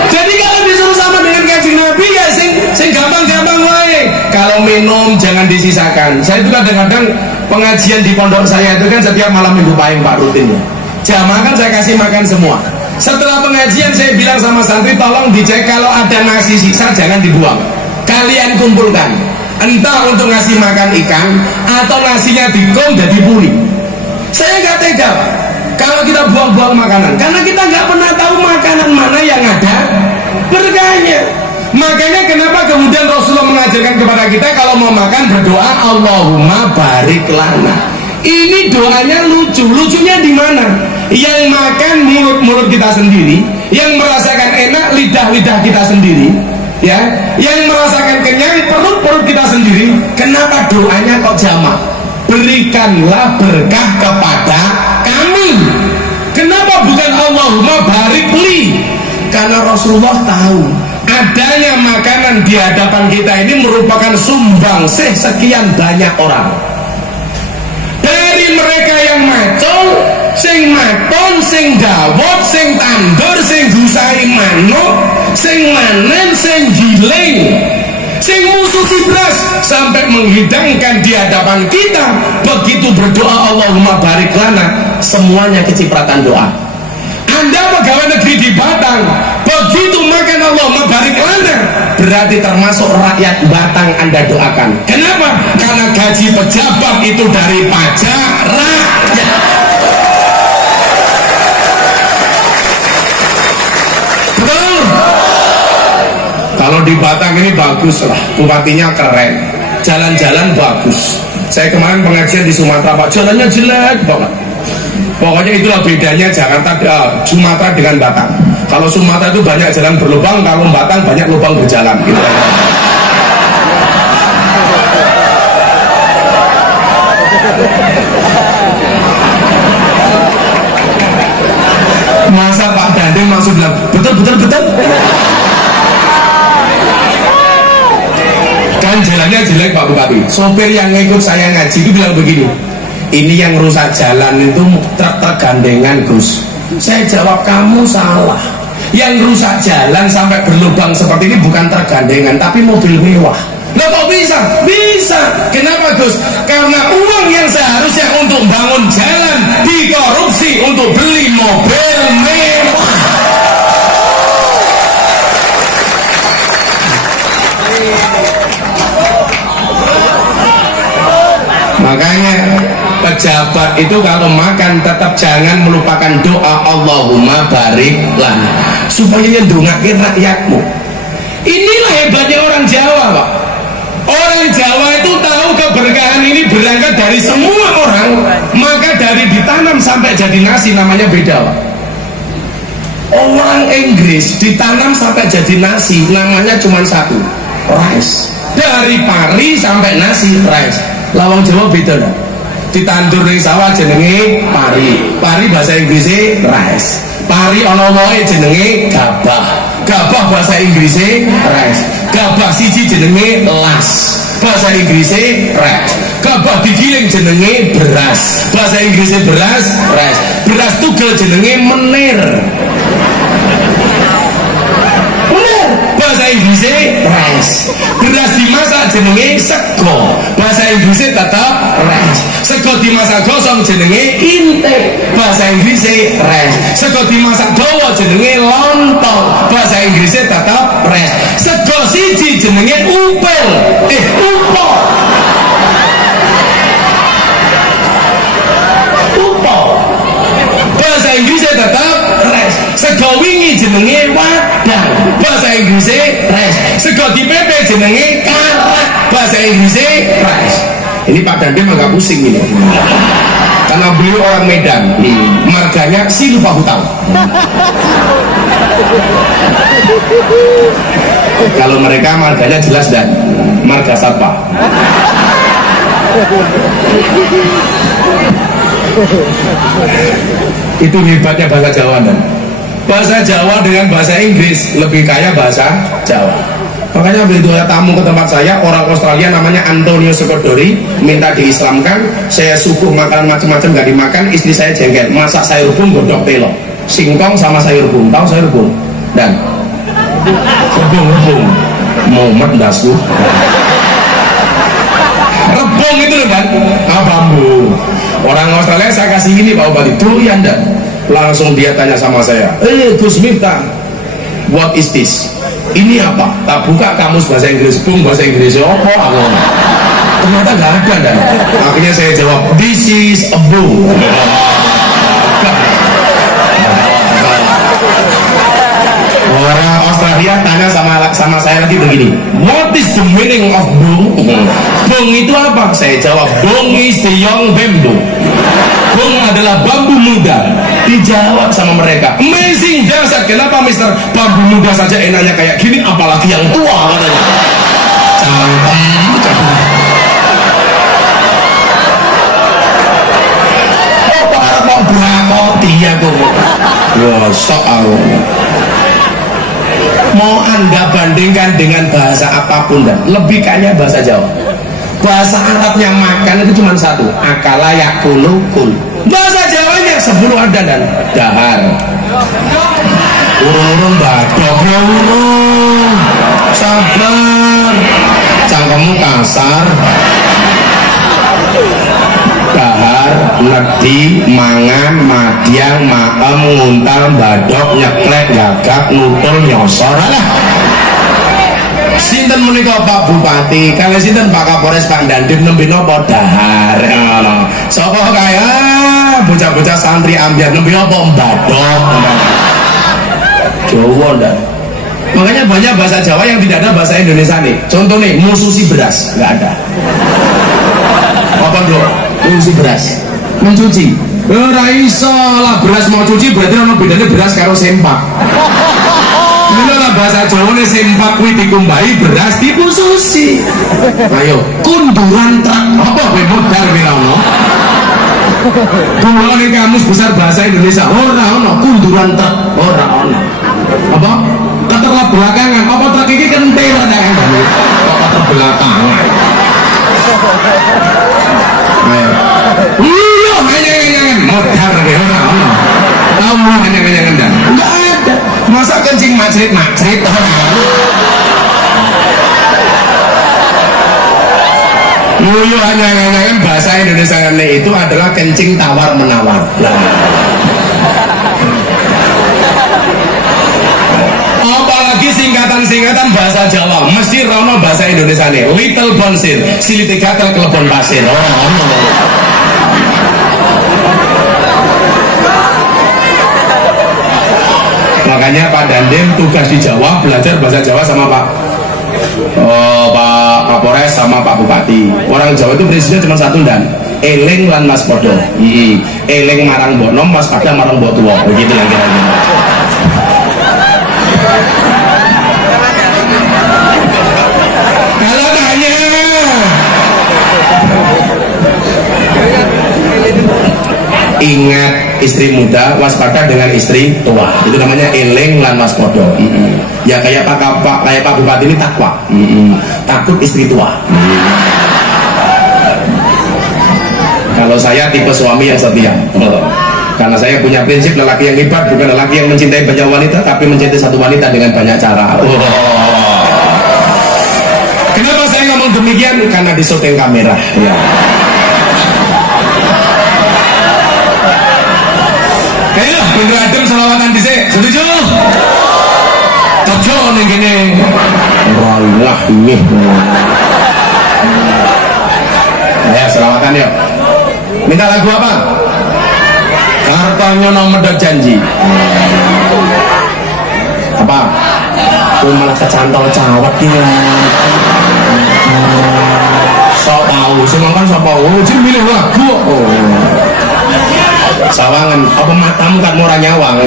Jadi kalau disuruh sama dengan Kanjeng Nabi ya sing gampang-gampang wae. Kalau minum jangan disisakan. Saya itu kadang-kadang pengajian di pondok saya itu kan setiap malam Minggu Pahing Pak rutinnya. Jamaah kan saya kasih makan semua. Setelah pengajian saya bilang sama santri tolong dicek kalau ada nasi sisa jangan dibuang. Kalian kumpulkan. Entah untuk ngasih makan ikan atau nasinya dikom jadi puri. Saya nggak tega kalau kita buang-buang makanan karena kita nggak pernah tahu makanan mana yang ada berkahnya. Makanya kenapa kemudian Rasulullah mengajarkan kepada kita kalau mau makan berdoa Allahumma barik lana. Ini doanya lucu. Lucunya di mana? Yang makan mulut-mulut kita sendiri, yang merasakan enak lidah-lidah kita sendiri, ya, yang merasakan kenyang perut-perut kita sendiri. Kenapa doanya kok jamak? Berikanlah berkah kepada kami. Kenapa bukan Allahumma barik li? Karena Rasulullah tahu adanya makanan di hadapan kita ini merupakan sumbangsih sekian banyak orang. Dari mereka yang macul, sing maton, sing dawot, sing tandur, sing gusai manuk, sing manen, sing giling, sing musuhi beras, sampai menghidangkan di hadapan kita. Begitu berdoa Allahumma barik lana, semuanya kecipratan doa. Anda pegawai negeri di Batang, begitu makan Allahumma barik lana, berarti termasuk rakyat Batang Anda doakan. Kenapa? Karena gaji pejabat itu dari pajak rakyat. Betul? Kalau di Batang ini bagus lah, bupatinya keren, jalan-jalan bagus. Saya kemarin pengajian di Sumatera Pak, jalannya jelek banget. Pokoknya itulah bedanya Jakarta, Sumatera dengan Batang. Kalau Sumatera itu banyak jalan berlubang, kalau Batang banyak lubang berjalan gitu. Masa Pak Dandeng maksud bilang betul. Kan jalannya jelek Pak Bupati. Sopir yang ngikut saya ngaji itu bilang begini, ini yang rusak jalan itu truk tergandengan Gus. Saya jawab kamu salah. Yang rusak jalan sampai berlubang seperti ini bukan tergandengan tapi mobil mewah. Loh kok bisa? Bisa. Kenapa Gus? Karena uang yang seharusnya untuk bangun jalan dikorupsi untuk beli mobil mewah. Makanya pejabat itu kalau makan tetap jangan melupakan doa Allahumma barik lana, supaya ndongaké rakyatmu. Inilah hebatnya orang Jawa Pak. Orang Jawa itu tahu keberkahan ini berangkat dari semua orang, maka dari ditanam sampai jadi nasi namanya beda Pak. Orang Inggris ditanam sampai jadi nasi namanya cuma satu, rice. Dari pari sampai nasi rice. Lawang Jawa beda dong. Ditandur ning sawah jenenge pari. Pari bahasa Inggrisnya rice. Pari ana wohe jenenge gabah. Gabah bahasa Inggrisnya rice. Gabah siji jenenge las. Bahasa Inggrisnya rice. Gabah digiling jenenge beras. Bahasa Inggrisnya beras rice. Beras tugel jenenge menir. Bahasa Inggrisnya rice. Beras dimasak jenenge sego. Bahasa Inggrisnya tetap rice. Sego Sego dimasak gosong jenenge intake, bahasa Inggrisnya rest. Sego dimasak dawa jenenge lontong, bahasa Inggrisnya tetap rest. Sego siji jenenge upel, upol. Bahasa Inggrisnya tetap rest. Sego wingi jenenge wadang, bahasa Inggrisnya rest. Sego dipepe jenenge karak, bahasa Inggrisnya rest. Ini Pak Dandim agak pusing ini, karena beliau orang Medan, marganya si lupa hutang. Kalau mereka marganya jelas dan marga satpa. Itu hebatnya bahasa Jawa dan bahasa Jawa dengan bahasa Inggris lebih kaya bahasa Jawa. Makanya begitu ada tamu ke tempat saya, orang Australia namanya Antonio Sekodori, minta diislamkan. Saya suguh makanan macam-macam gak dimakan, istri saya jengkel, masak sayur rebung godok telo, singkong sama sayur rebung. Tahu sayur rebung? Dan rebung mau mendasku. Rebung itu loh kan, bambu. Orang Australia saya kasih ini Pak Bupati, durian dan langsung dia tanya sama saya, Gus Miftah, what is this? Ini apa? Tak buka kamus bahasa Inggris, bahasa Inggrisnya apa? Ternyata gak ada dan akhirnya saya jawab, this is a boom. Orang Australia tanya sama saya lagi begini, what is the meaning of bung? Bung itu apa? Saya jawab, bung is the young bamboo. Bung adalah bambu muda. Dijawab sama mereka, amazing, dasar, kenapa Mister bambu muda saja enaknya kayak gini, apalagi yang tua katanya. Mau berakoti aku, wah sok aku. Mau Anda bandingkan dengan bahasa apapun dan lebih kaya bahasa Jawa. Bahasa Arabnya makan itu cuma satu, akala yakulu kul. Bahasa Jawanya 10 ada dan dahar. Urung badok ya urung. Sabar. Cangkemmu kasar. Dahar, nedi, mangan, madyang, maem, nguntal, badok, nyeklek, gagak, nutul, nyosor lah. Sinten menika Pak Bupati, kalian sinten Pak Kapolres Pak Dandim nembe napa dahar. Sapa kaya bocah-bocah santri ambyar nembe apa badok. Jawa ndak. Makanya banyak bahasa Jawa yang tidak ada bahasa Indonesia nih. Contoh nih, mususi beras, enggak ada. Apa bro? Mususi beras. Mencuci. Ora iso lah, beras mau cuci berarti ono bedane beras karo sempak. Inilah bahasa Jawa nih, sempak kuwi dikumbahi, beras dipususi. Ayo, kunduran truk apa kowe modal bilang? Kalau ning kamus besar bahasa Indonesia ora ono kunduran truk, ora ono. Apa? Keterbelakangan, apa truk iki kentir ada kan? Keterbelakangan. Ayo. Iya, hanya modal ora ono. Tahu hanya enggak ada. Masa kencing macrit Nguyu hanya bahasa Indonesia itu adalah kencing tawar menawar. Apalagi singkatan bahasa Jawa mesti rono bahasa Indonesia nih. Little bonsir, silite gatel kelebon pasir. Makanya Pak Dandim tugas di Jawa belajar bahasa Jawa sama Pak Kapolres sama Pak Bupati. Orang Jawa itu prinsipnya cuma satu dan eling lan mas podo. Eling marang mbok nom, waspada marang mbok tuwa. Begitu lah kira-kira. Kalau tanya ingat istri muda, waspada dengan istri tua. Itu namanya eling lan waspada. Ya kayak Pak Bupati ini takwa. Takut istri tua. Kalau saya tipe suami yang setia. Karena saya punya prinsip lelaki yang hebat bukan lelaki yang mencintai banyak wanita, tapi mencintai satu wanita dengan banyak cara. Kenapa saya ngomong demikian? Karena di syuting kamera. Ya. Wah, ini. Ayo selawatan yuk. Minta lagu apa? Kartonyono Medhot Janji. Apa? Aku malah kecantol cawet ini. Sok tahu, semangkan sok tahu. Jadi milih lagu. Oh. Sawangan, apa matamu kan murah nyawang?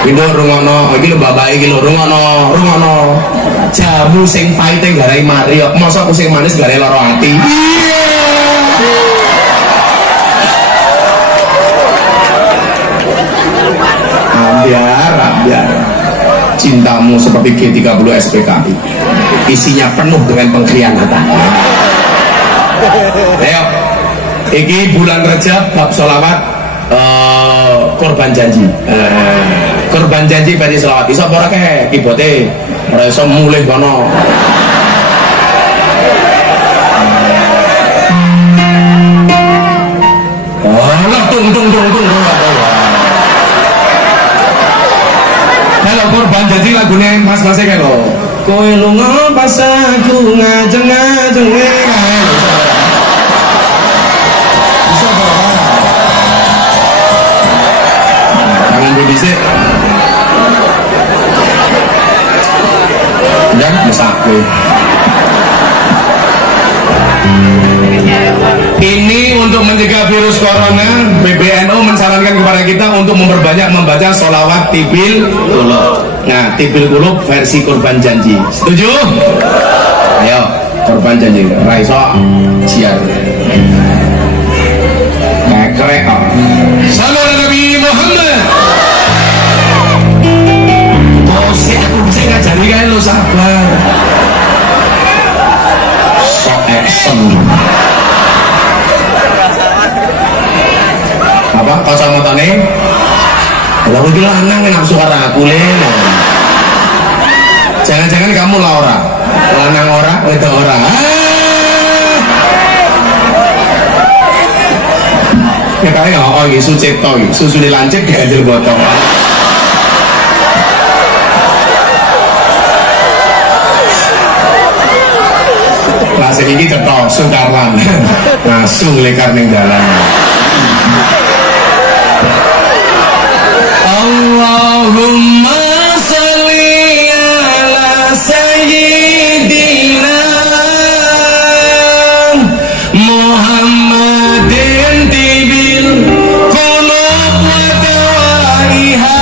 Iki rungono, iki lho bapak iki lho rungono. Jamu sing pahit garai mari kok mosok sing manis garai lara ati. Ambiar. Cintamu seperti G30 SPKI. Isinya penuh dengan pengkhianatan. Ayo. Iki bulan Rejab bab sholawat korban janji. Korban janji versi selawat iso apa ora kek kibote ora iso mulih kono. Oh, tung. Kalau korban janji lagune mas-mase kae lho. Kowe lunga pas aku ngajeng-ngajeng iso apa ora? Tangan dhisik. Dan mesake. Ini untuk mencegah virus corona, PBNU mensarankan kepada kita untuk memperbanyak membaca sholawat tibil kulub. Nah, tibil kulub versi korban janji. Setuju? Ayo, korban janji. Raiso, siar. Kekrek. Salam Nabi Muhammad. Aku ngajari kan lo sabar. So action. Apa kacamatane? Lah iki lanang nafsu karo aku le. Jangan-jangan kamu lah ora. Lanang ora, wedok ora. Ya kare oh Yesus cipta iki, susune lancip diganjel botol. Lasik iki cetok Sukarlan. Langsung lekar ning dalan. Allahumma sholli ala sayyidina Muhammadin tibil qulub wa dawaiha.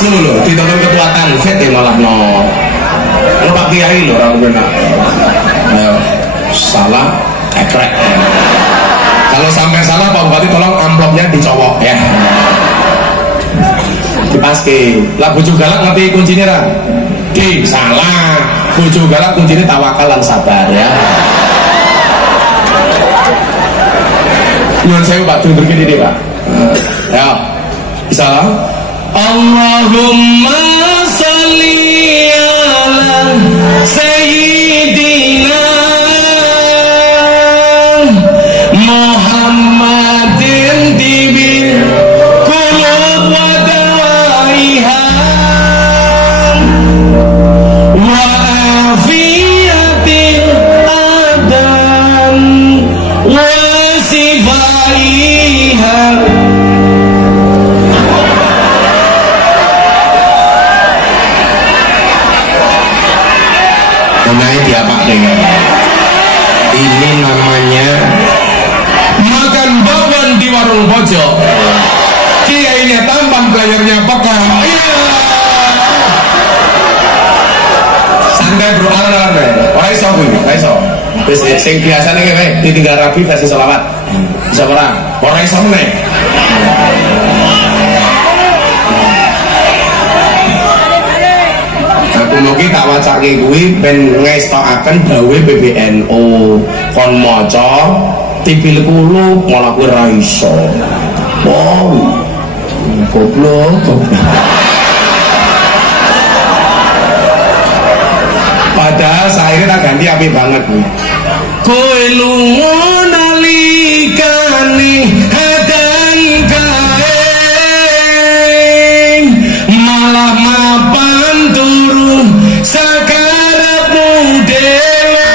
Lho, ditonton ketua Tanfet ya malah no. Kalau Pak Kiai lho orang benar. Ayo, salah kekrek. Kalau sampai salah Pak Bupati tolong amplopnya dicowok ya. Dipaske. Lah bojo galak ngerti kuncinya ra? Di salah. Bojo galak kuncinya tawakal lan sabar ya. Nyuwun sewu Pak Dung begini deh Pak. Ya. Salah. Allahumma sholli ala sayyidina Muhammadin tibil qulub wa dawaiha wa afiyatil adan wa sifaiha. Ini namanya makan bakwan di warung pojok. Kiainya tampan, playernya pekam. Iya. Santai bro, alan-alan deh. Ora iso kuwi, ora iso. Wis sing biasane kae ditinggal rabi versi selawat. Bisa ora? Ora iso meneh. Mungkin tak wacake kuwi ben ngestokaken dawe PBNU kon maca tibil kulub malah kuwi ra iso. Wow. Goblok. akhirnya tak ganti api banget. Kowe lunga nalikane hadan kae malah mapan turun sakarepmu dhewe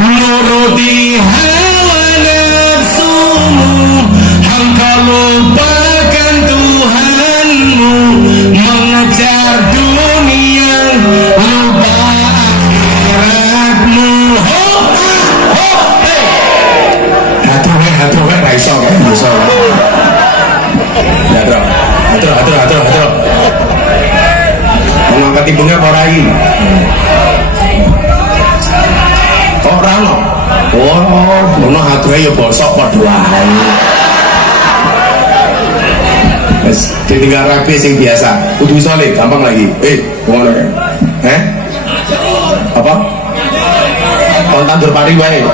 nuruti hawa nafsumu hangga lupakan Tuhanmu mengejar dunia lupa akhiratmu. Aduh, raiso kan bisa. Ya, aduh. Mengangkat ibunya parai. Kok rano? Oh, ngono aduh ya bosok padha wae. Wes ditinggal rapi sing biasa. Kudu iso le, gampang lagi. Ngono ya. Apa? Kon tandur pari wae.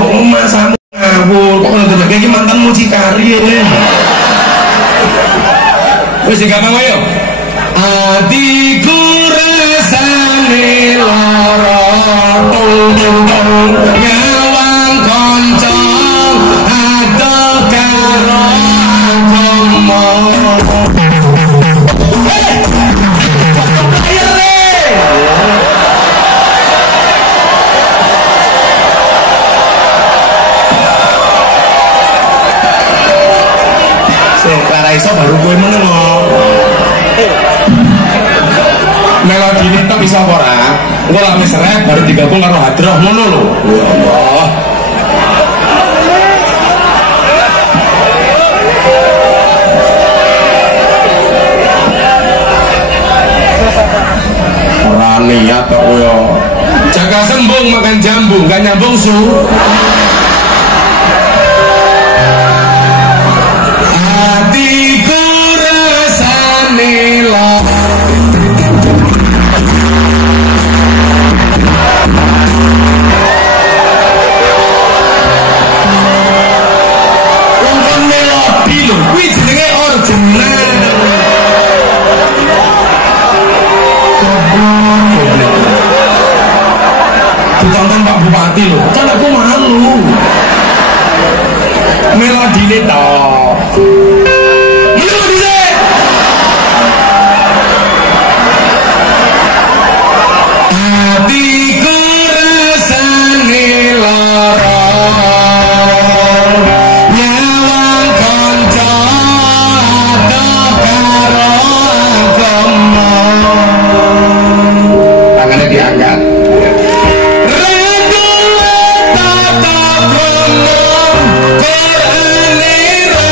Kok masamu ngawur, kok nonton iki mantan mucikari ini. Wis gampang wae yo. Atiku rasane lara tung nyawang kanca adoh karo agama. Iso baru gue menengok melodi ini tak bisa ora gue lama seret baru digabung karo hadroh ngono lho. Ya Allah ora niat kok yo jaga sembung makan jambung gak nyambung su. Hatiku rasane lara wong melodi lho kuwi jenenge original. Ditonton Pak Bupati lho kan aku malu melodine tok. Hatiku rasane lara nyawang kanca adoh karo agama. Tangannya diangkat. Radu tata krama Qur'ane ra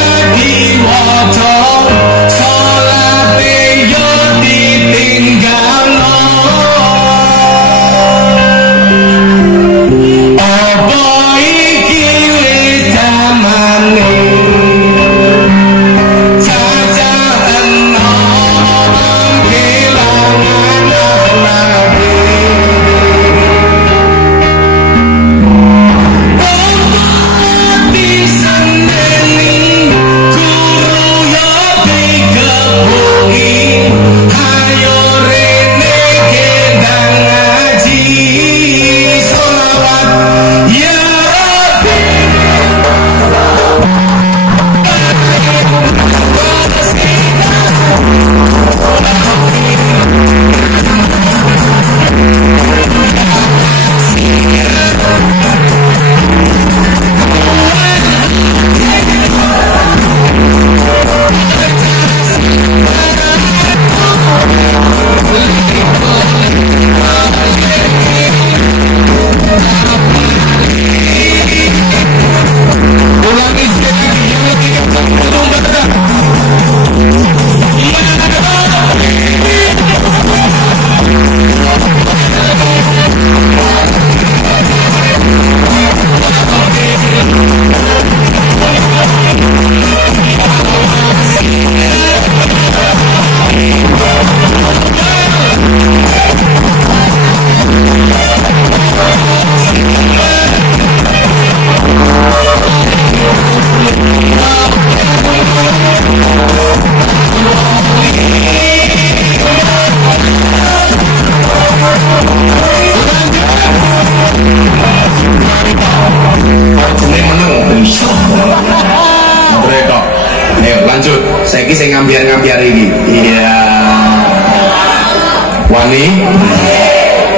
wani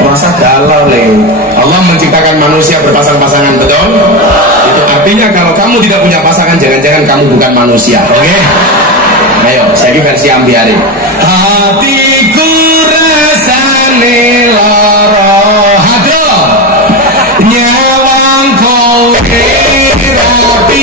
merasa galau le. Allah menciptakan manusia berpasang-pasangan, betul? Itu artinya kalau kamu tidak punya pasangan, jangan-jangan kamu bukan manusia. Oke? Ayo, saya versi ambiari. Hatiku rasane lara, hado nyawang kowe rapi.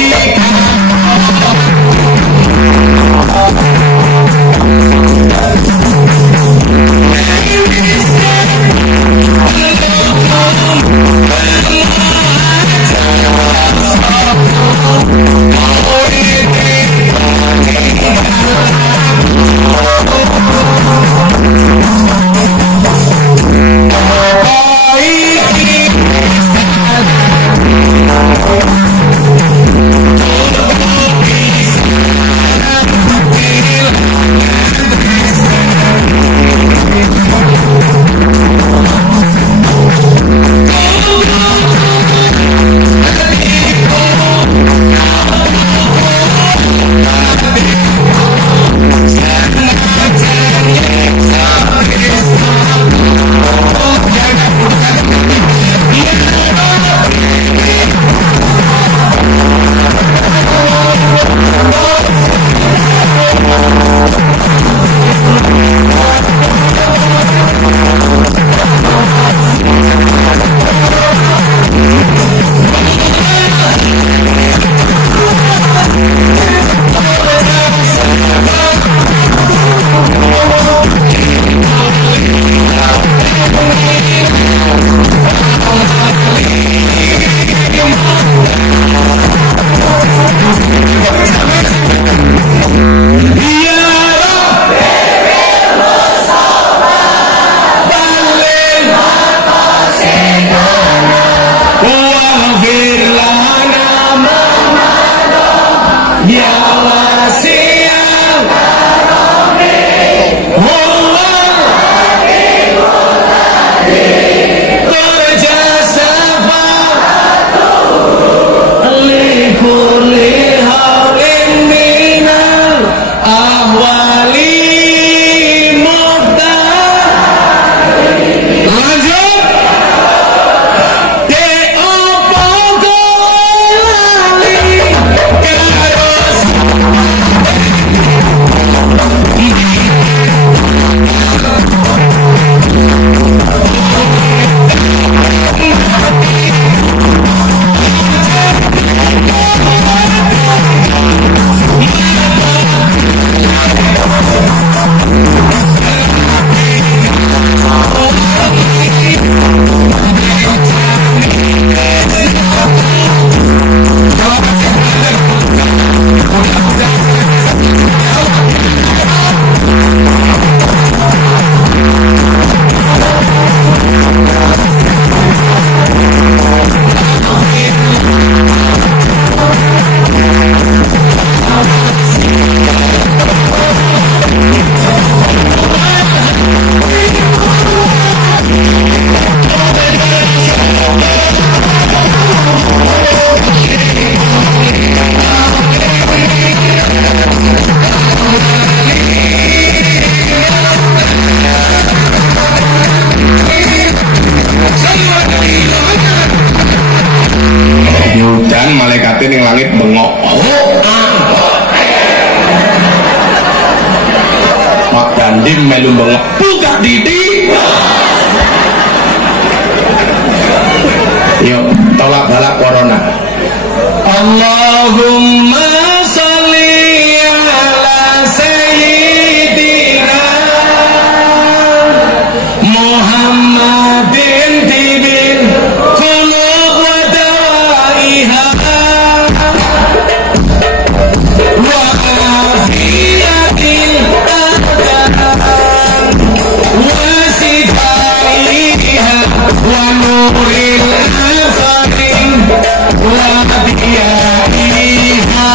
Malaikatnya yang langit bengok. Mak dandim melu bengok. Buka didi. Yuk, tolak balak corona. Allahumma sholli ala sayyidina Muhammadin tibin qulub wa dawaiha wa afiyatil abdan wa sifaiha wa nuril afarin wa biyaiha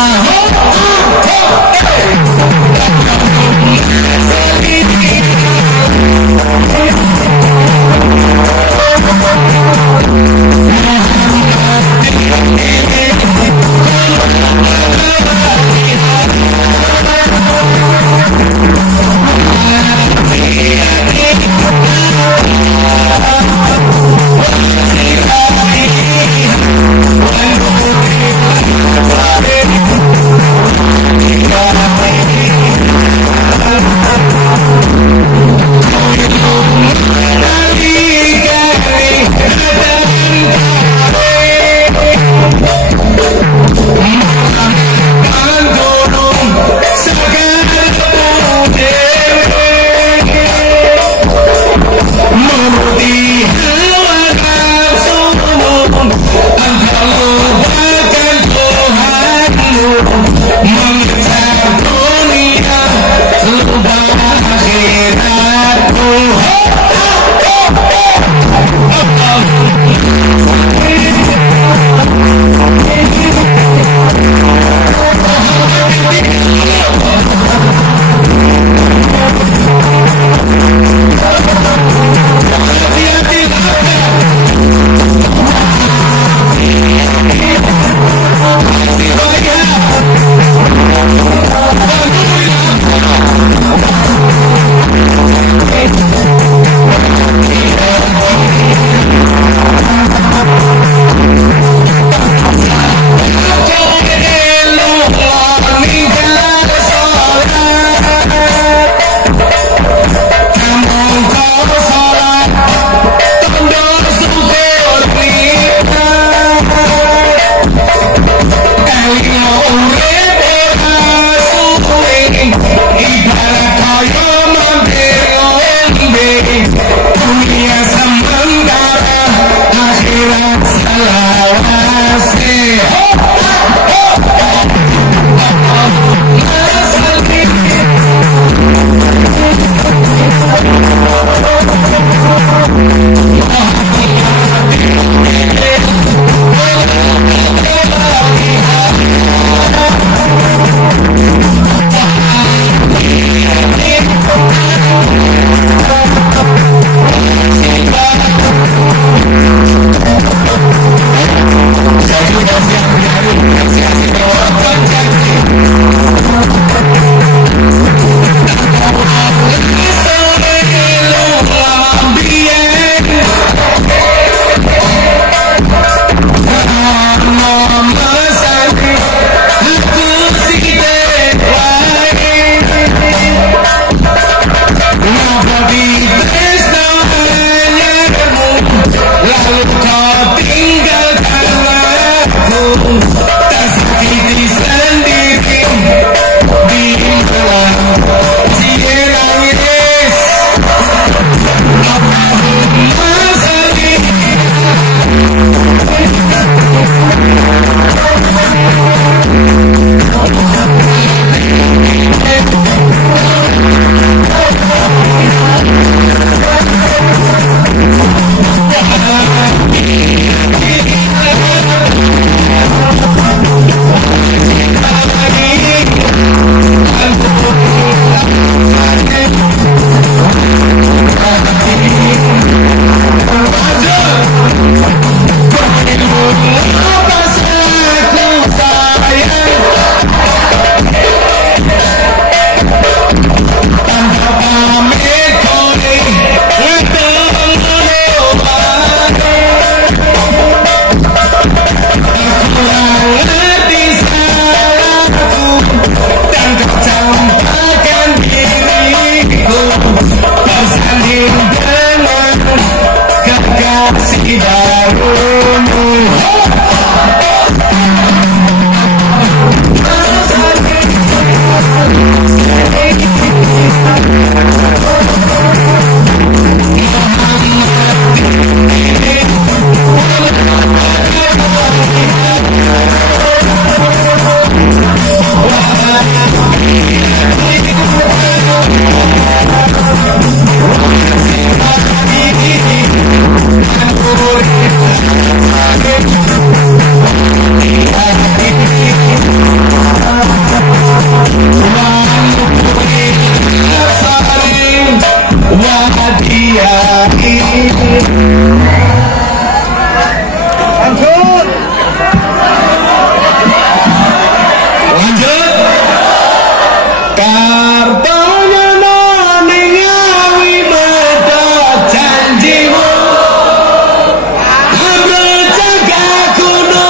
Kuno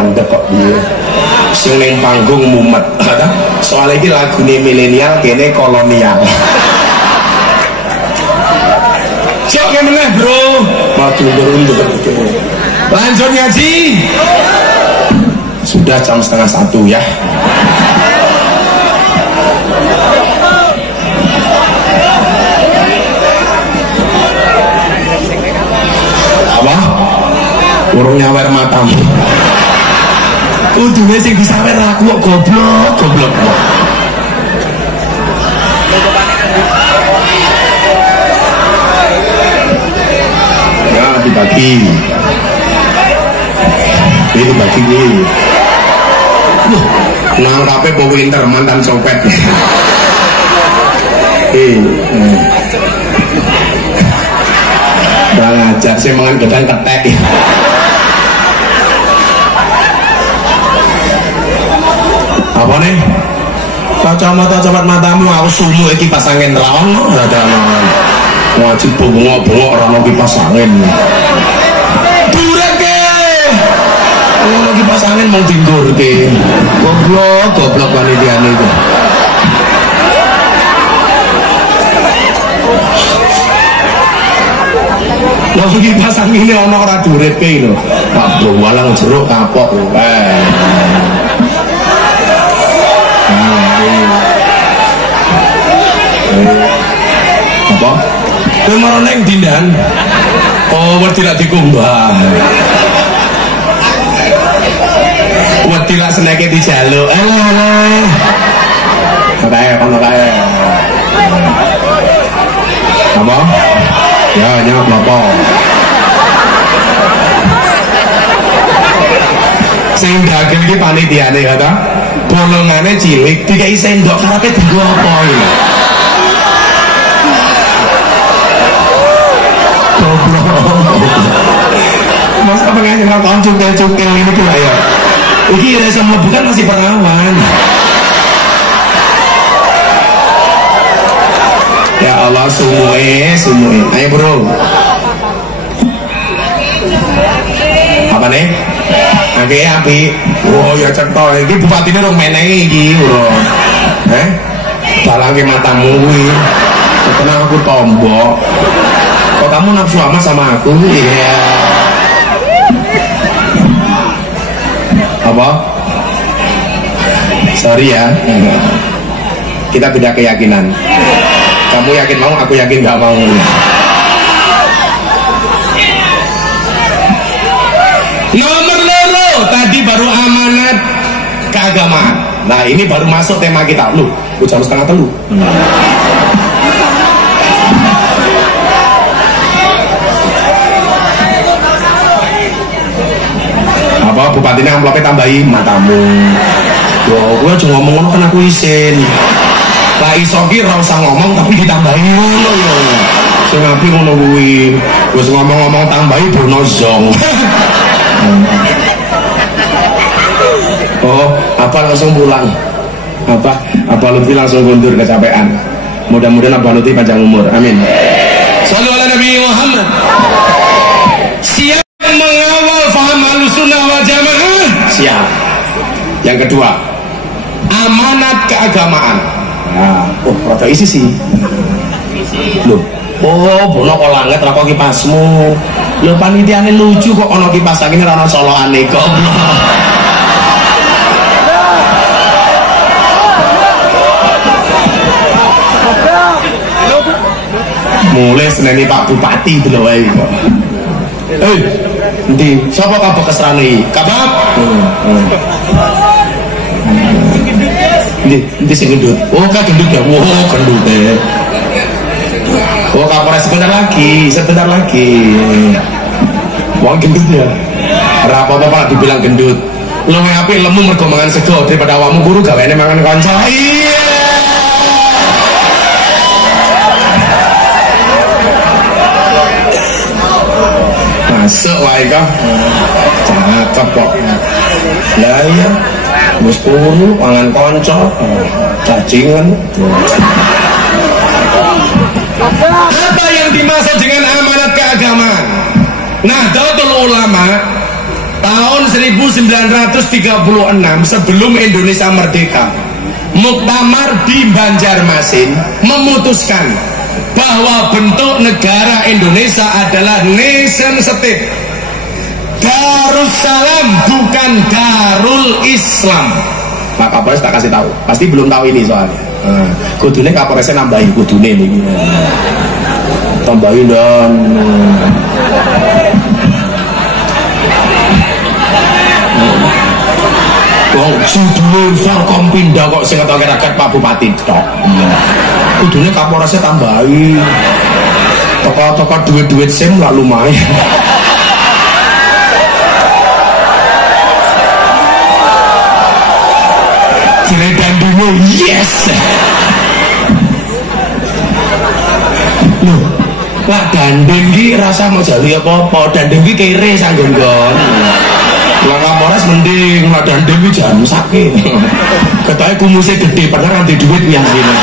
mandek kok piye. Sing ning panggung mumet. Soalnya iki lagune milenial kene kolonial. Cok meneh, Bro. Maju mundur. Lanjut ngaji. Sudah jam 12:30 ya. Apa? Urung nyawer matamu. Kudune sing disawer aku kok goblok. Ya dibagi. Ini dibagi nih. Nangkape po winter mantan copet. Bang ajar sih mangan gedang ketek. Apa nih? Kacamata cepat matamu aku sumu iki kipas angin rawon dadanan. Wajib bengok-bengok ora ono kipas angin. Durake. Ono kipas angin mau dinggurke. Goblok panitiane iku. Lho kipas angine ono ora durepe lho. Pak walang jeruk kapok. Apa? Kowe marane ning dindan. Oh, wedi lak dikumbah. Wedi lak seneke dijaluk. Alah. Ono kae. Apa? Ya, nyok apa? Sing dagel iki panitiane ya ta? Bolongane cilik dikai sendok karepe dienggo apa iki? Mas apa pengen ngelakuin cungkel ini tuh ya? Ini ada sama bukan masih perawan. Ya Allah sumue. Ayo bro. Apa nih? Api. Oh ya cetol. Ini bupati ini dong menengi iki bro. Balangi matamu wi. Tenang aku tombok. Kok kamu nafsu amat sama aku? Iya. Apa? Sorry ya. Kita beda keyakinan. Kamu yakin mau, aku yakin gak mau. Nomor 2 tadi baru amanat keagamaan. Nah ini baru masuk tema kita. Loh, jam 2:30. Apa bupatinya amplopnya tambahi matamu. Yo, gue cuma ngomong kan aku isin. Lah iso ki ora usah ngomong tapi ditambahi ngono yo. Sing api ngono kuwi. Wis ngomong-ngomong tambahi bono zong. Oh, apa langsung pulang? Apa Lutfi langsung mundur kecapean. Mudah-mudahan Abah Lutfi panjang umur. Amin. Shallallahu ala Nabi Muhammad. Siap mengawal faham Ahlussunnah wal Jamaah? Siap. Yang kedua, amanat keagamaan. Nah, rada isi sih. Loh, bono kok langet ra kok kipasmu. Lho panitiane lucu kok ana kipas angin ora ana colokane kok. Mulai seneni Pak Bupati dulu wae kok. Endi, sapa kabeh kesrane? Kabab. Ini sing gendut. Oh, kak gendut ya. Oh, gendut deh. Oh, Kapolres sebentar lagi. Wong gendut ya. Ora apa-apa dibilang gendut. Luwih apik lemu mergo mangan sego daripada awakmu guru gaweane mangan kanca. Iya. Masuk wae kok. Cakep kok. Lah iya. Wis turu mangan kanca. Cacingan. Apa yang dimaksud dengan amanat keagamaan? Nahdlatul Ulama tahun 1936 sebelum Indonesia merdeka, muktamar di Banjarmasin memutuskan bahwa bentuk negara Indonesia adalah nation state, Darussalam bukan Darul Islam. Pak Kapolres tak kasih tahu, pasti belum tahu ini soalnya. Kudune Kapolresnya nambahin, kudune ini tambahin dan wong judule Forkom pindah kok sing ngetoke rakyat Pak Bupati tok. Kudune Kapolresnya tambahin. Toko-toko duit-duit SIM lah lumayan. Jere dandungnya yes. Loh, lah dandeng ki rasa mau jali apa-apa, dandeng ki kere sanggon-gon. Lah Kapolres mending, lah dandeng ki jam sakit. Ketoke kumusnya gede padahal nanti duit yang sini.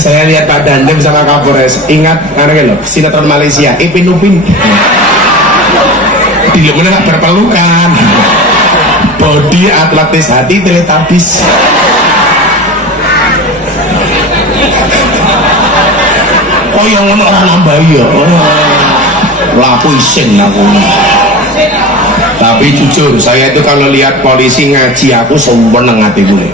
Saya lihat Pak Dandem sama Kapolres, ingat karena loh sinetron Malaysia Ipin Upin di mana berpelukan, body atletis hati teletabis. Oh yang ngono orang nambah ya, laku isin aku. Tapi jujur saya itu kalau lihat polisi ngaji aku seneng hati gue.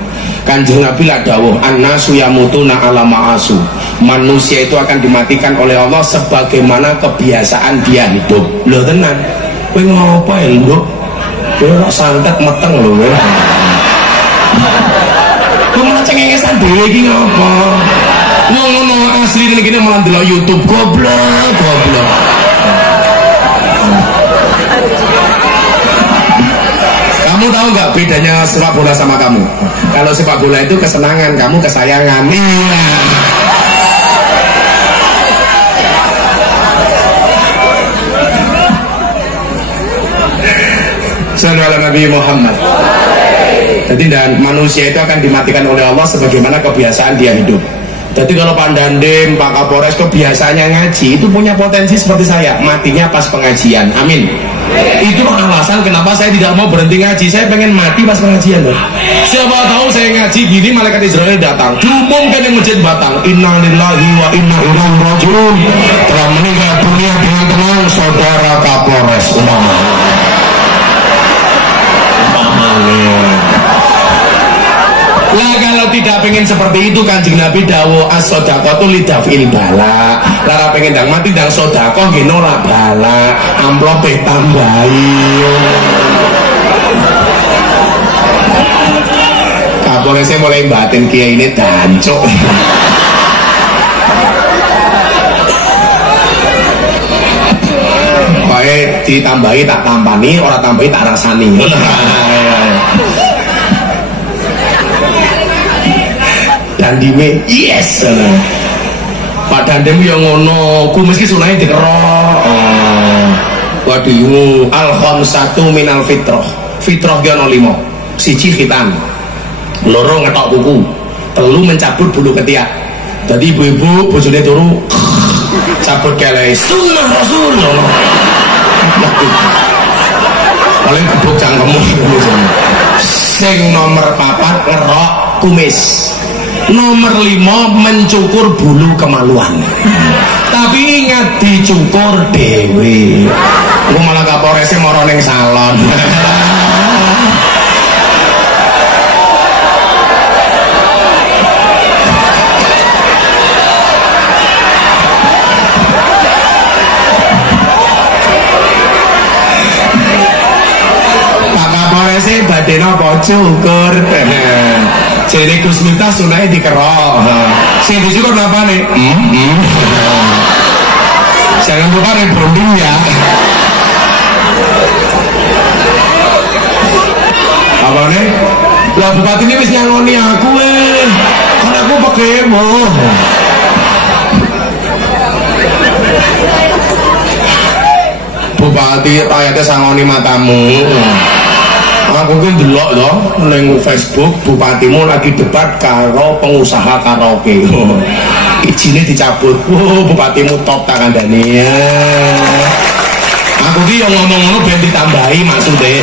Kanjeng Nabi lah dawuh annasu yamutuna ala ma'asu. Manusia itu akan dimatikan oleh Allah sebagaimana kebiasaan dia hidup. Lho tenan. Kowe ngopo ya, Nduk? Kowe ora santet meteng lho kowe. Kowe malah cengengesan dhewe iki ngopo? Ngono asli ini kene malah ndelok YouTube goblok. Kamu tahu nggak bedanya sepak bola sama kamu? Kalau sepak bola itu kesenangan, kamu kesayangan. Sallallahu Nabi Muhammad. Jadi dan manusia itu akan dimatikan oleh Allah sebagaimana kebiasaan dia hidup. Jadi kalau Pak Dandem, Pak Kapolres kebiasaannya ngaji, itu punya potensi seperti saya, matinya pas pengajian. Amin. Itu alasan kenapa saya tidak mau berhenti ngaji. Saya pengen mati pas pengajian loh. Siapa tahu saya ngaji gini malaikat Israel datang, diumumkan yang masjid Batang, inna lillahi wa inna ilaihi rajiun, telah meninggal dunia dengan tenang saudara Kapolres umpamanya. Lah kalau tidak pengen seperti itu Kanjeng Nabi dawuh as-shadaqatu lidaf'il bala. Lara pengen ndang mati ndang sedekah nggih ora bala, amplope tambahi. Kapolresnya mulai batin kiai ini dancuk. Pokoke ditambahi tak tampani, ora tambahi tak rasani. Dandime yes. Pak Dandem yang ngono ku meski sunai dikerok. Waduh al khamsatu minal fitrah. Fitrah ki ana 5. Siji khitan, loro ngetok kuku, telu mencabut bulu ketiak. Dadi ibu-ibu bojone turu cabut kele sunnah rasul. Paling gebuk cangkemmu. Sing nomor 4 ngerok kumis. Nomor 5 mencukur bulu kemaluan. Tapi ingat dicukur dewe. Gue malah Kapolresnya moro ning salon. Pak Kapolresnya badan apa cukur. Jadi Gus Miftah sunahnya dikerok. Sing dicukur apa nih? Jangan lupa rebranding ya. Apa nih? Lah bupati ini wis nyangoni aku kan aku pakai emo. Bupati ayatnya sangoni matamu. Aku kan delok loh neng Facebook bupatimu lagi debat karo pengusaha karaoke. Ijine dicabut. Bupatimu top tangan Dani. Aku ki yang ngomong ngono ben ditambahi maksudnya.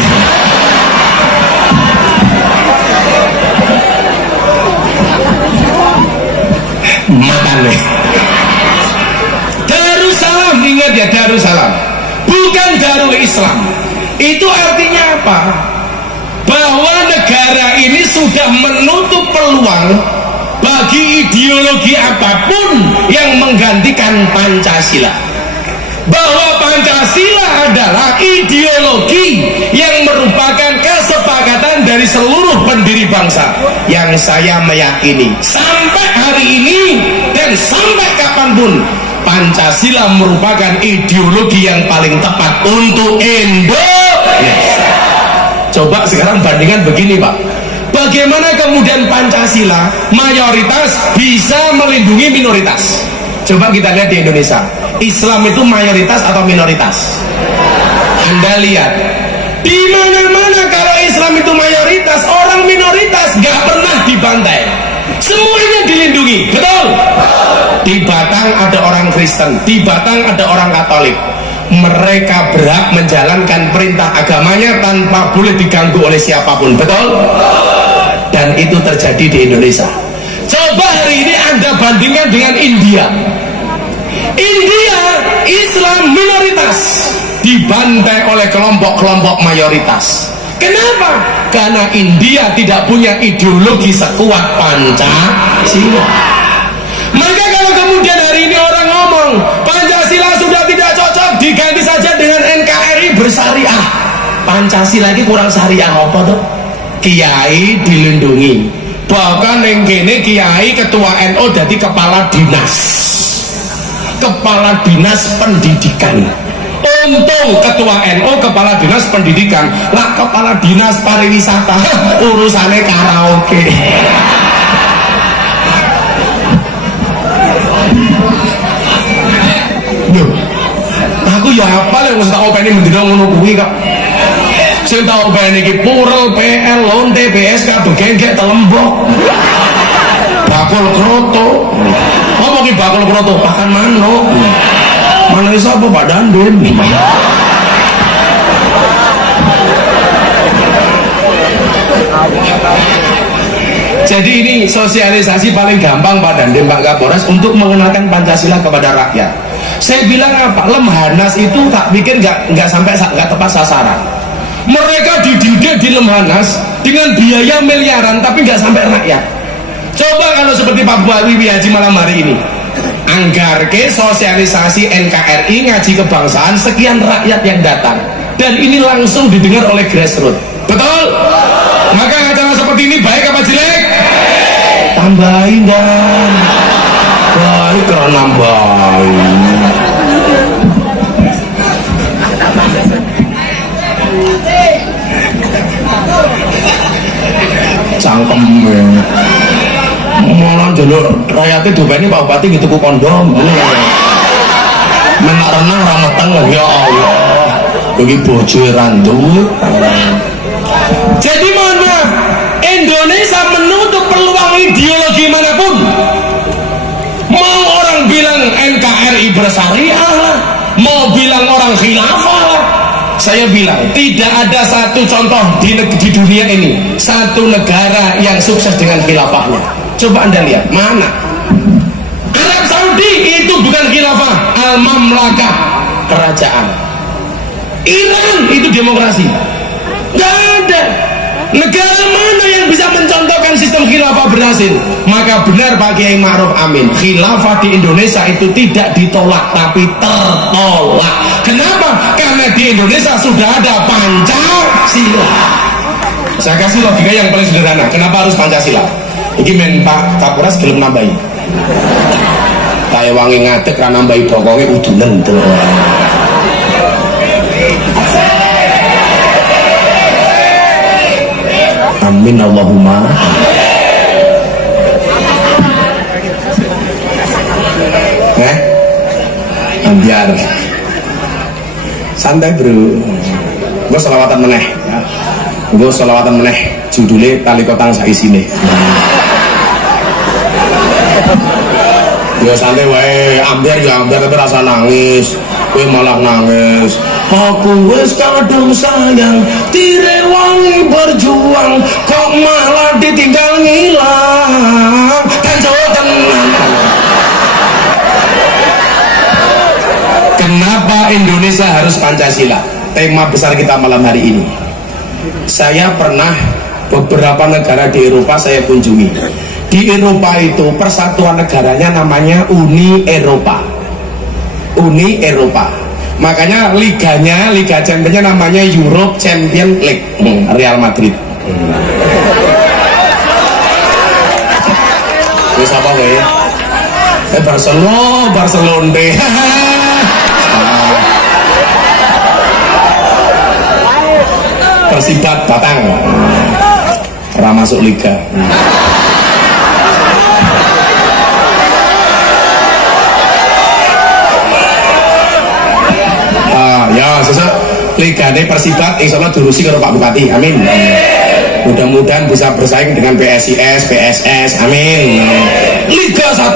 Matane. Darussalam, ingat ya, Darussalam bukan Darul Islam. Itu artinya apa? Bahwa negara ini sudah menutup peluang bagi ideologi apapun yang menggantikan Pancasila. Bahwa Pancasila adalah ideologi yang merupakan kesepakatan dari seluruh pendiri bangsa, yang saya meyakini sampai hari ini dan sampai kapanpun Pancasila merupakan ideologi yang paling tepat untuk Indonesia. Coba sekarang bandingkan begini Pak, bagaimana kemudian Pancasila mayoritas bisa melindungi minoritas? Coba kita lihat di Indonesia, Islam itu mayoritas atau minoritas? Anda lihat di mana-mana kalau Islam itu mayoritas, orang minoritas nggak pernah dibantai, semuanya dilindungi, betul? Di Batang ada orang Kristen, di Batang ada orang Katolik, mereka berhak menjalankan perintah agamanya tanpa boleh diganggu oleh siapapun, betul? Dan itu terjadi di Indonesia. Coba hari ini Anda bandingkan dengan India. India, Islam minoritas, dibantai oleh kelompok-kelompok mayoritas. Kenapa? Karena India tidak punya ideologi sekuat Pancasila. Maka kalau kemudian hari ini orang ngomong Pancasila sudah tidak cocok, diganti saja dengan NKRI bersyariah. Pancasila ini kurang syariah apa tuh? Kiai dilindungi, bahkan yang kene kiai ketua NU jadi kepala dinas pendidikan. Untung ketua NU kepala dinas pendidikan, lah kepala dinas pariwisata urusannya karaoke. Duh, aku ya apa yang mesti tak openi mendina ngono kuwi kok. Sing tak openi iki Purel, PL, Lonte, BSK, Begengge, Telembok. Bakul kroto. Apa ki bakul kroto? Pakan manuk. Manuk iso apa Pak Dandun? Jadi ini sosialisasi paling gampang Pak Dandim, Pak Kapolres untuk mengenalkan Pancasila kepada rakyat. Saya bilang apa? Lemhanas itu tak pikir nggak sampai nggak tepat sasaran. Mereka dididik di Lemhanas dengan biaya miliaran tapi nggak sampai rakyat. Coba kalau seperti Pak Wiwi Haji malam hari ini, anggarke sosialisasi NKRI ngaji kebangsaan, sekian rakyat yang datang, dan ini langsung didengar oleh grassroots, betul? Maka acara seperti ini baik apa jelek? Tambahin dan baik, keren nambahin. Cangkem malah jalur rakyatnya dopeni Pak Bupati gitu ku kondom menak renang rameteng, ya Allah bagi bojo randu. Jadi mohon maaf, Indonesia menutup peluang ideologi manapun. Mau orang bilang NKRI bersyariah lah, mau bilang orang khilafah lah. Saya bilang tidak ada satu contoh di dunia ini, satu negara yang sukses dengan khilafahnya. Coba Anda lihat, mana? Arab Saudi itu bukan khilafah, al-mamlakah, kerajaan. Iran itu demokrasi. Nggak ada negara mana yang bisa mencontohkan sistem khilafah berhasil. Maka benar Pak Kiai Ma'ruf Amin, khilafah di Indonesia itu tidak ditolak tapi tertolak. Kenapa? Karena di Indonesia sudah ada Pancasila. Saya kasih logika yang paling sederhana. Kenapa harus Pancasila? Ini men Pak Kapolres belum nambahi. Kayak wangi ngadek karena nambahi bokongnya udunan tuh. Amin Allahumma. Biar santai bro. Gue selawatan meneh. Gue selawatan meneh. Judulnya Tali Kotang Saisine. Ya santai wae, ambiar ya ambiar tapi rasa nangis. Kowe malah nangis. Aku wis kadung sayang, direwangi berjuang, kok malah ditinggal ngilang. Kanca tenan. Kenapa Indonesia harus Pancasila? Tema besar kita malam hari ini. Saya pernah beberapa negara di Eropa saya kunjungi. Di Eropa itu persatuan negaranya namanya Uni Eropa. Uni Eropa. Makanya liganya, Liga Championnya namanya Europe Champion League. Real Madrid. Wis apa kowe? Barcelona deh. Persibat Batang. Ora masuk liga. Ya sesuk ligane Persibat insyaallah diurusi karo Pak Bupati. Amin. Mudah-mudahan bisa bersaing dengan PSIS, PSS. Amin. Liga 1.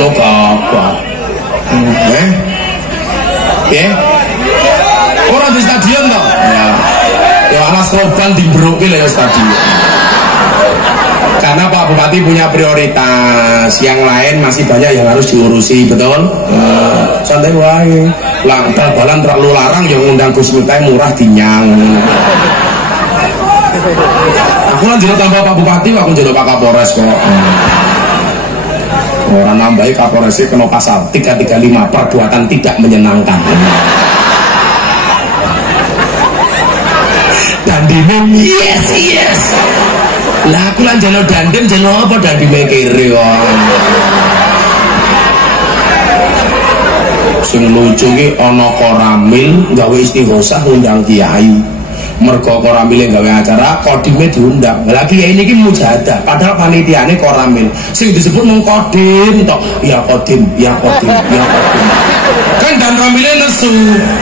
Lo kabar. Orang di stadion toh. Ya alas roban dibruk ya stadion. Karena Pak Bupati punya prioritas, yang lain masih banyak yang harus diurusi, betul? Santai wae. Lah bal-balan terlalu larang yang ngundang Gus Miftah murah dinyang. Aku kan jadi tambah Pak Bupati, aku jadi Pak Kapolres kok. Orang nambahi Kapolresnya kena pasal 335 perbuatan tidak menyenangkan. Dan yes. Lah aku lan jalo dandem jalo apa dan dimekire kok. Sing lucu ki ana Koramil gawe istighosah ngundang kiai. Mergo Koramil gawe acara kodime diundang. Lah kiai niki mujahadah padahal panitiane Koramil. Sing disebut mung kodim tok. Ya kodim. Kan dan Ramile nesu.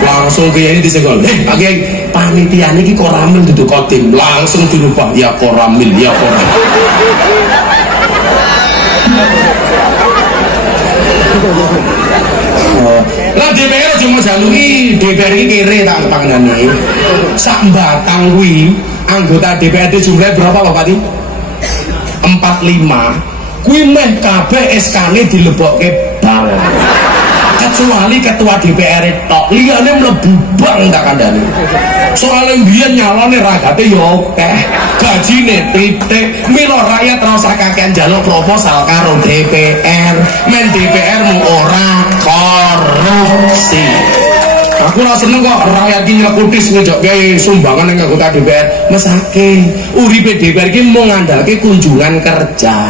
Langsung kiai disenggol. Kiai panitia ini Koramil duduk kodim, langsung dirubah ya Koramil. Lah DPR cuma jalui DPR ini kere tak pangandani. Sak batang kuwi anggota DPRD jumlahnya berapa Pak Bupati? 45. Kuwi meh kabeh SK-ne dilebokke bang. Kecuali ketua DPR tok, liyane mlebu bang tak kandhani. Soale mbiyen nyalone ragate yo akeh, gajine titik, mila rakyat ora usah kakean njaluk proposal karo DPR. Men DPR mu ora korupsi. Aku ora seneng kok rakyat iki nyelekutis ngejokke sumbangan ning anggota DPR. Mesake uripe DPR iki mung ngandalke kunjungan kerja.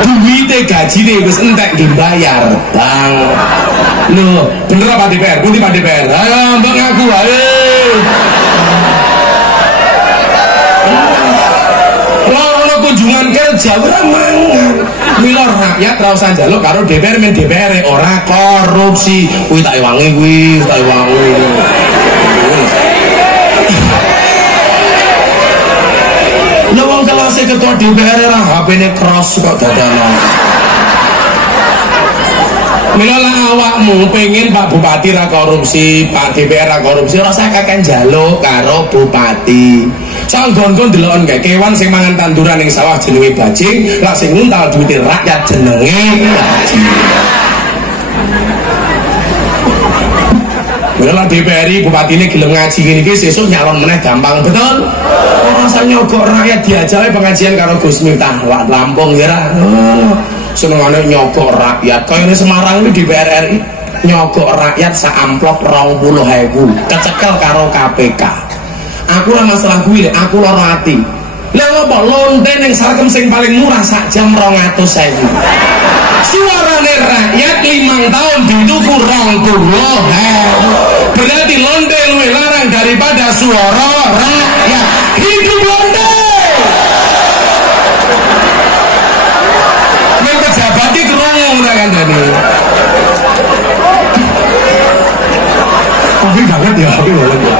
Duwite gajine wis entek dibayar, Bang. Loh, bener apa DPR? Pundi Pak DPR? Ayo mbok ngaku ae. Lah kunjungan kerja ora mangan. Mila rakyat ra usah njaluk karo DPR, men DPR ora korupsi. Kuwi tak ewangi kuwi, tak ewangi. Lha wong kelas ketua DPR ra HP-ne cross kok dadana. Mila lah awakmu pengen Pak Bupati ra korupsi, Pak DPR ra korupsi, ora usah kakek njaluk karo bupati. Sanggon-gon delokon gak kewan sing mangan tanduran ning sawah jenenge bajing, lak sing nguntal duwite rakyat jenenge bajing. Mila DPR bupatine gelem ngaji ngene iki sesuk nyalon meneh gampang, betul? Ora usah nyogok rakyat diajake pengajian karo Gus Miftah Lampung ya ra. Senengane nyogok rakyat kaya ini Semarang ini DPR RI nyogok rakyat sak amplop 20.000 kecekel karo KPK. Aku lah masalah gue, aku loro ati. Lah ngopo lonte ning sarkem sing paling murah sak jam 200.000. Suarane rakyat 5 tahun dituku 20.000. Berarti lonte luwih larang daripada suara rakyat. Hidup lonte. Pejabat iki kerungu ora kandhane. Tapi banget ya, tapi banget ya.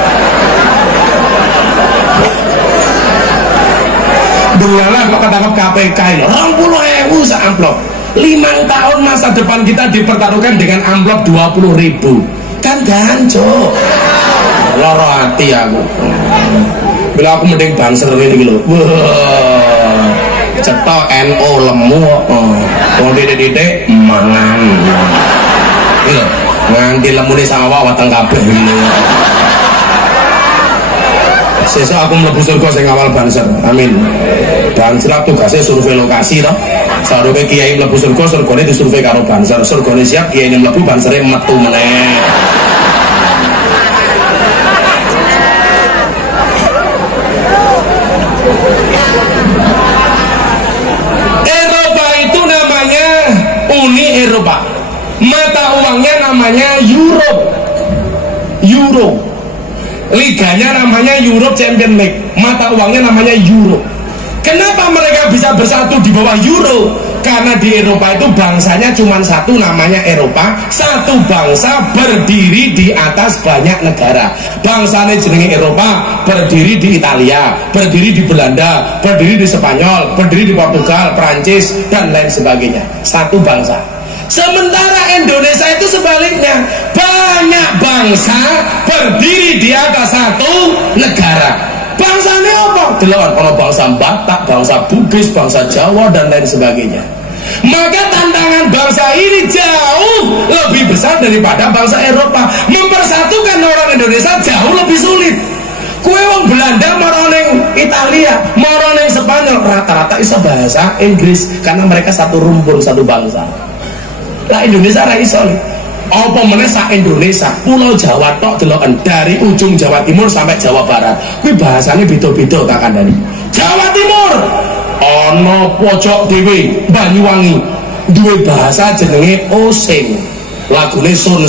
Delalah kok ketangkep KPK lho, 20.000 sak amplop. 5 tahun masa depan kita dipertaruhkan dengan amplop 20.000, kan gancuk. Loro hati aku. Bila aku mending banser ini lho. Wah. Cetok NO lemu kok. Wong titik-titik mangan. Lho, nganti lemune sawah weteng kabeh ngene. Sesuk aku mlebu surga sing awal banser. Amin. Dan silap tugasnya survei lokasi toh. Sarupe kiai mlebu surga, surgane disurvei karo banser. Surgane siap, kiai mlebu, bansere metu meneh. Eropa itu namanya Uni Eropa. Mata uangnya namanya Euro. Liganya namanya Europe Champions League. Mata uangnya namanya Euro. Kenapa mereka bisa bersatu di bawah Euro? Karena di Eropa itu bangsanya cuma satu, namanya Eropa. Satu bangsa berdiri di atas banyak negara. Bangsanya jenenge Eropa, berdiri di Italia, berdiri di Belanda, berdiri di Spanyol, berdiri di Portugal, Prancis, dan lain sebagainya. Satu bangsa. Sementara Indonesia itu sebaliknya, banyak bangsa berdiri di atas satu negara. Bangsanya apa? Delon, ono bangsa Batak, bangsa Bugis, bangsa Jawa, dan lain sebagainya. Maka tantangan bangsa ini jauh lebih besar daripada bangsa Eropa. Mempersatukan orang Indonesia jauh lebih sulit. Kue wong Belanda maroning Italia, maroning Spanyol, rata-rata bisa bahasa Inggris karena mereka satu rumpun, satu bangsa. Lah Indonesia ra iso. Apa meneh sak Indonesia, Pulau Jawa tok deloken dari ujung Jawa Timur sampai Jawa Barat. Kuwi bahasane beda-beda tak kandhani. Jawa Timur ana pojok dhewe Banyuwangi duwe bahasa jenenge Osing. Lagune sun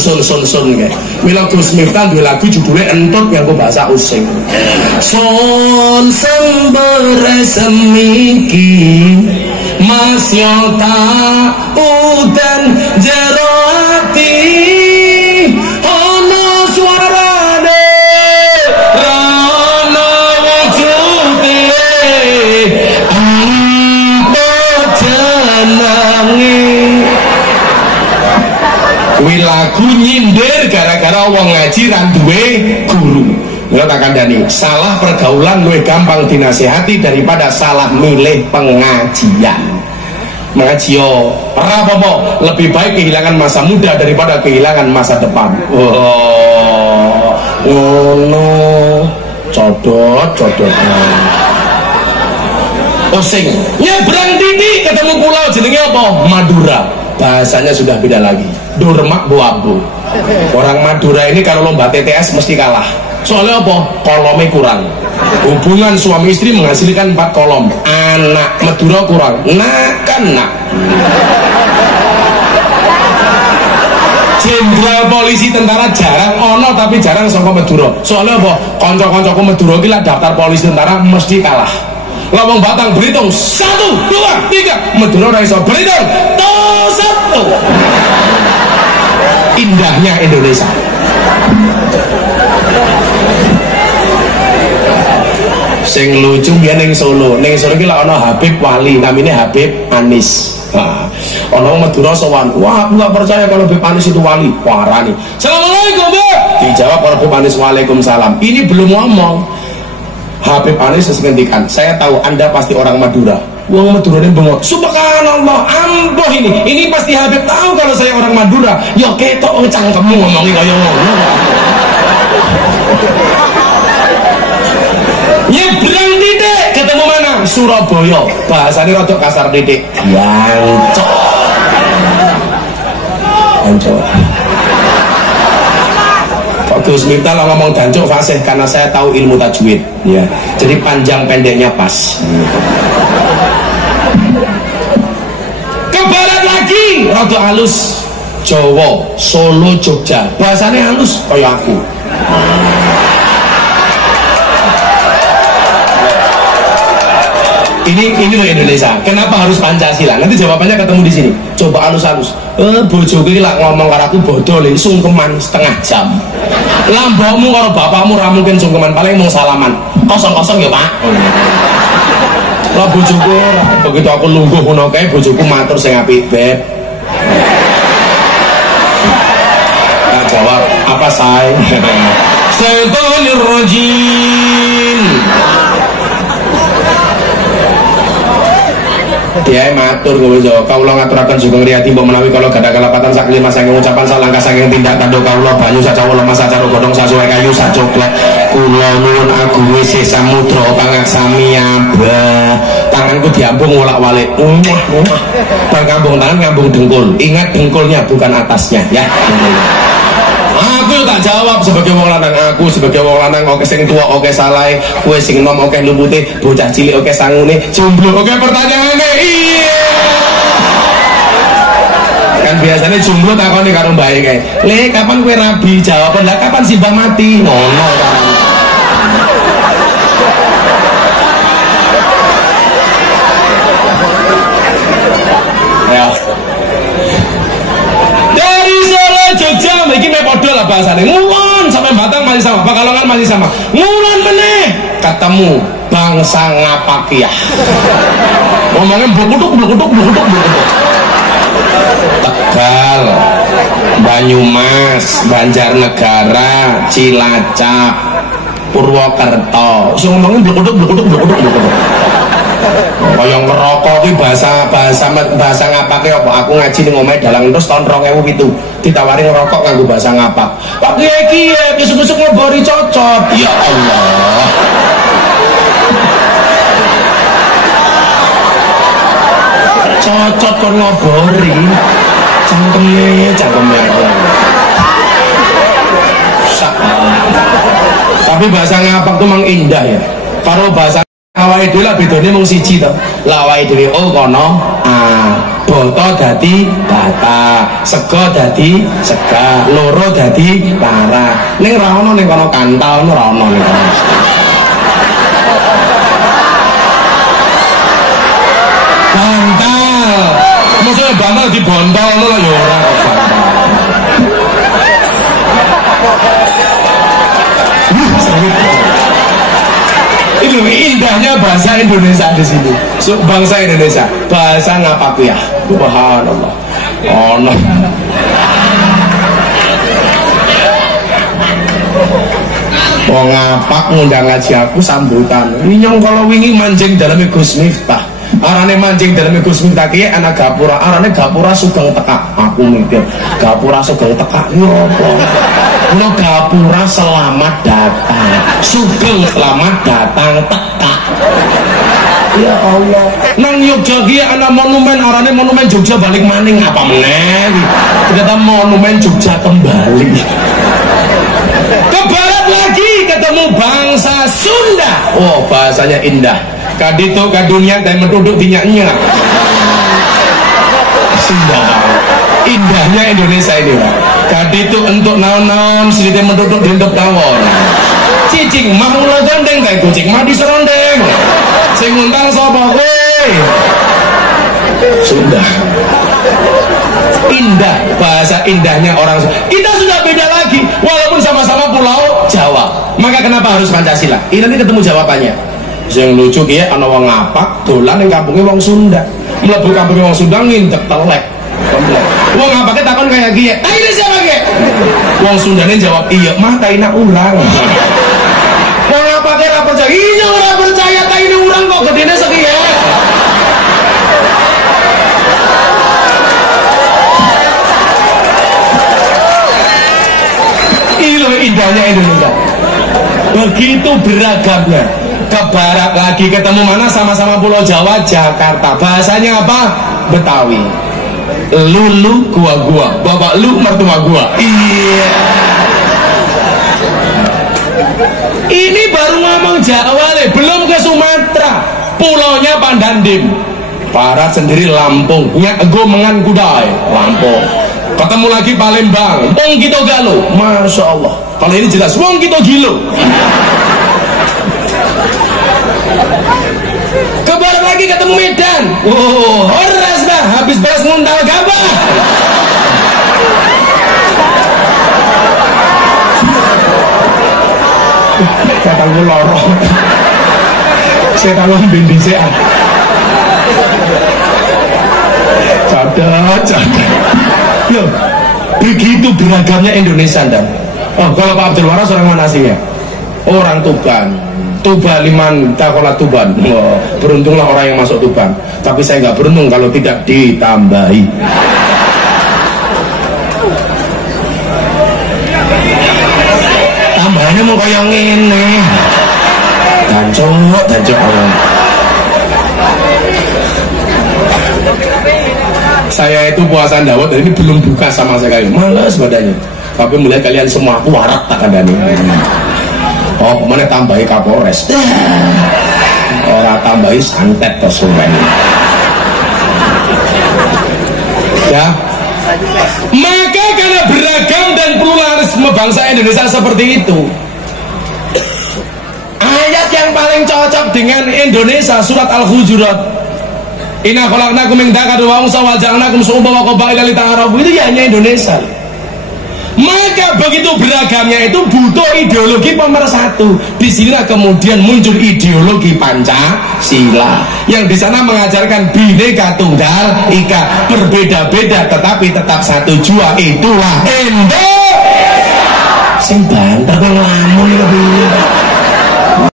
kae. Mila Gus Miftah duwe lagu judule Entut nganggo bahasa Osing. Sun sembere semiki masyata udan jero ati ono suarane rana wujude ampo jenenge. Kuwi lagu nyindir gara-gara wong ngaji ra duwe guru. Mila tak kandhani, salah pergaulan luwih gampang dinasihati daripada salah milih pengajian. Mengaji yo ora apa-apa, lebih baik kehilangan masa muda daripada kehilangan masa depan. Oh, ngono. Codot. Osing. Nyebrang titik ketemu pulau jenenge apa? Madura. Bahasanya sudah beda lagi. Durmak Boabu. Orang Madura ini kalau lomba TTS mesti kalah. Soalnya apa? Kolomnya kurang. Hubungan suami istri menghasilkan 4 kolom. Anak Madura kurang. Nak. Jenderal polisi tentara jarang ono, tapi jarang saka Madura. Soalnya apa? Kanca-kancaku Madura iki lak daftar polisi tentara mesti kalah. Ngomong Batang berhitung 1, 2, 3. Madura ora iso berhitung 1. Indahnya Indonesia. Sing lucu biyen ning Solo iki lak ana Habib Wali, namine Habib Anis. Ana Madura sowan, wah aku gak percaya kalau Habib Anis itu wali. Warani, Assalamualaikum Bu. Dijawab oleh Habib Anis, Waalaikumsalam. Ini belum ngomong. Habib Anis ngendikan, saya tahu Anda pasti orang Madura. Wong Madura ini bengok, subhanallah, amboh ini pasti Habib tahu kalau saya orang Madura. Ya ketok cangkemmu ngomongi kaya ngono. Nyebrang titik ketemu mana? Surabaya. Bahasanya rada kasar titik. Jancok. Pak Gus Miftah lah ngomong jancok fasih karena saya tahu ilmu tajwid. Ya. Jadi panjang pendeknya pas. Ke barat lagi rada halus. Jawa, Solo, Jogja. Bahasanya halus kayak aku. Ini loh Indonesia. Kenapa harus Pancasila? Nanti jawabannya ketemu di sini. Coba halus-halus. Bojoku iki lak ngomong karo aku bodho le sungkeman setengah jam. Lah mbokmu karo bapakmu ra mungkin sungkeman, paling mung salaman. Kosong-kosong ya, Pak. Lah bojoku ora. Begitu aku lungguh ngono kae bojoku matur sing apik, Beb. Tak jawab, apa say? Syaitonir rajim. Dia matur kowe yo kawula ngaturaken sugeng riyadi mbok menawi kala gadah kalapatan sak lima saking ucapan salangkah saking tindak tanduk kawula banyu sacawa lemah sacara godhong sasuwe kayu sacoklek kula nyuwun agung sih samudra pangaksami abah tanganku diambung wolak-walik bar ngambung tangan ngambung dengkul ingat dengkulnya bukan atasnya ya. Aku tak jawab sebagai wong lanang, aku sebagai wong lanang oke sing tua oke saleh, kowe sing nom oke lumute, bocah cilik oke sangune, jomblo oke pertanyaane. Iya. Kan biasanya jomblo takoni karo mbae kae. Le kapan kowe rabi? Jawaban lah kapan Simbah mati? Ngono kan. Ya. Jogja iki mek padha lah bahasane. Ngulon sampai Batang masih sama, Pekalongan masih sama. Ngulon meneh ketemu bangsa Ngapakiah. Ngomongnya bluk-bluk. Tegal, Banyumas, Banjarnegara, Cilacap, Purwokerto. Iso ngomongin bluk-bluk. Kaya ngerokok ki bahasa ngapake apa aku ngaji ning omahe dalang terus tahun 2007 ditawari ngerokok nganggo bahasa ngapak. Pak Kiai iki besok-besok ngebori cocot. Ya Allah. Cocot kon ngobori. Cangkeme. Tapi bahasa ngapak tuh mang indah ya. Karo bahasa awake dhewe lah bedane mung siji to. Lah awake dhewe kono boto dadi bata, sego dadi sega, loro dadi lara. Ning ra ono ning kono kantal ora ono ning kono. Bantal. Maksudnya bantal dibontol ngono lah ya ora bantal. Itu indahnya bahasa Indonesia di sini. Bangsa Indonesia, bahasa Ngapakiah. Subhanallah. Oh no. Wong ngapak ngundang ngaji aku sambutan. Nyong kalau wingi mancing dalam Gus Miftah. Arane mancing dalam Gus Miftah ki ana gapura. Arane gapura sugeng tekak. Aku mikir, gapura sugeng tekak yo apa? Ono gapura selamat datang. Sugeng selamat datang tekak. Ya Allah. Nang Yogyakarta ki ana monumen arane monumen Jogja balik maning apa meneh. Ternyata monumen Jogja kembali. Ke barat lagi ketemu bangsa Sunda. Oh, bahasanya indah. Kadito kadunya dan menduduk dinyaknya. Sunda. Indahnya Indonesia ini, Pak. Kadito untuk naon-naon sedikit menduduk di untuk tawon. Cicing mah ulah gandeng kayak kucing mah diserondeng. Sing nguntang sapa kowe? Sunda. Indah, bahasa indahnya orang Sunda. Kita sudah beda lagi, walaupun sama-sama pulau Jawa. Maka kenapa harus Pancasila? Ini nanti ketemu jawabannya. Yang lucu ya, ana wong ngapak dolan ning kampunge wong Sunda. Mlebu kampunge wong Sunda ngintek telek. Wong ngapake takon kayak kiye. "Ah, ini siapa ki?" Wong Sundane jawab, "Iya, mah taina urang." Wong ngapake ra percaya. "Iya, ora percaya taina urang kok gedene sekiye." Ilo indahnya Indonesia. Begitu beragamnya. Ke barat lagi ketemu mana sama-sama Pulau Jawa, Jakarta. Bahasanya apa? Betawi. Lu gua, bapak lu mertua gua. Iya. Ini baru ngomong Jawa nih, belum ke Sumatera. Pulaunya Pandandim. Barat sendiri Lampung. Nyak ego mengan kudai, Lampung. Ketemu lagi Palembang, Wong Kito Galo. Masya Allah. Kalau ini jelas Wong Kito Gilo. Ke barat lagi ketemu Medan. Oh, horas dah, habis beres nguntal gabah. Kata gue lorong. Saya tahu bindi saya. cadat. Loh, begitu beragamnya Indonesia dan. Oh, kalau Pak Abdul Waras orang mana sih ya? Orang Tuban. Tubaliman takola Tuban. Oh, beruntunglah orang yang masuk Tuban. Tapi saya nggak beruntung kalau tidak ditambahi. Tambahannya mau kayak ngene. Dancok Allah. Saya itu puasa Dawud dan ini belum buka sama sekali. Males badannya. Tapi mulai kalian semua aku warak tak ada nih. Oh, mana tambahi Kapolres? Orang tambahi santet tersumen. Ya. Maka karena beragam dan pluralisme bangsa Indonesia seperti itu, ayat yang paling cocok dengan Indonesia surat Al-Hujurat. Inna khalaqnakum min dzakarin wa unsa wa ja'alnakum syu'uban wa qabaila lita'arafu, itu ya hanya Indonesia. Maka begitu beragamnya itu butuh ideologi pemersatu. Di sinilah kemudian muncul ideologi Pancasila yang di sana mengajarkan Bhinneka Tunggal Ika, berbeda-beda tetapi tetap satu jua, itulah Indonesia. Sing banter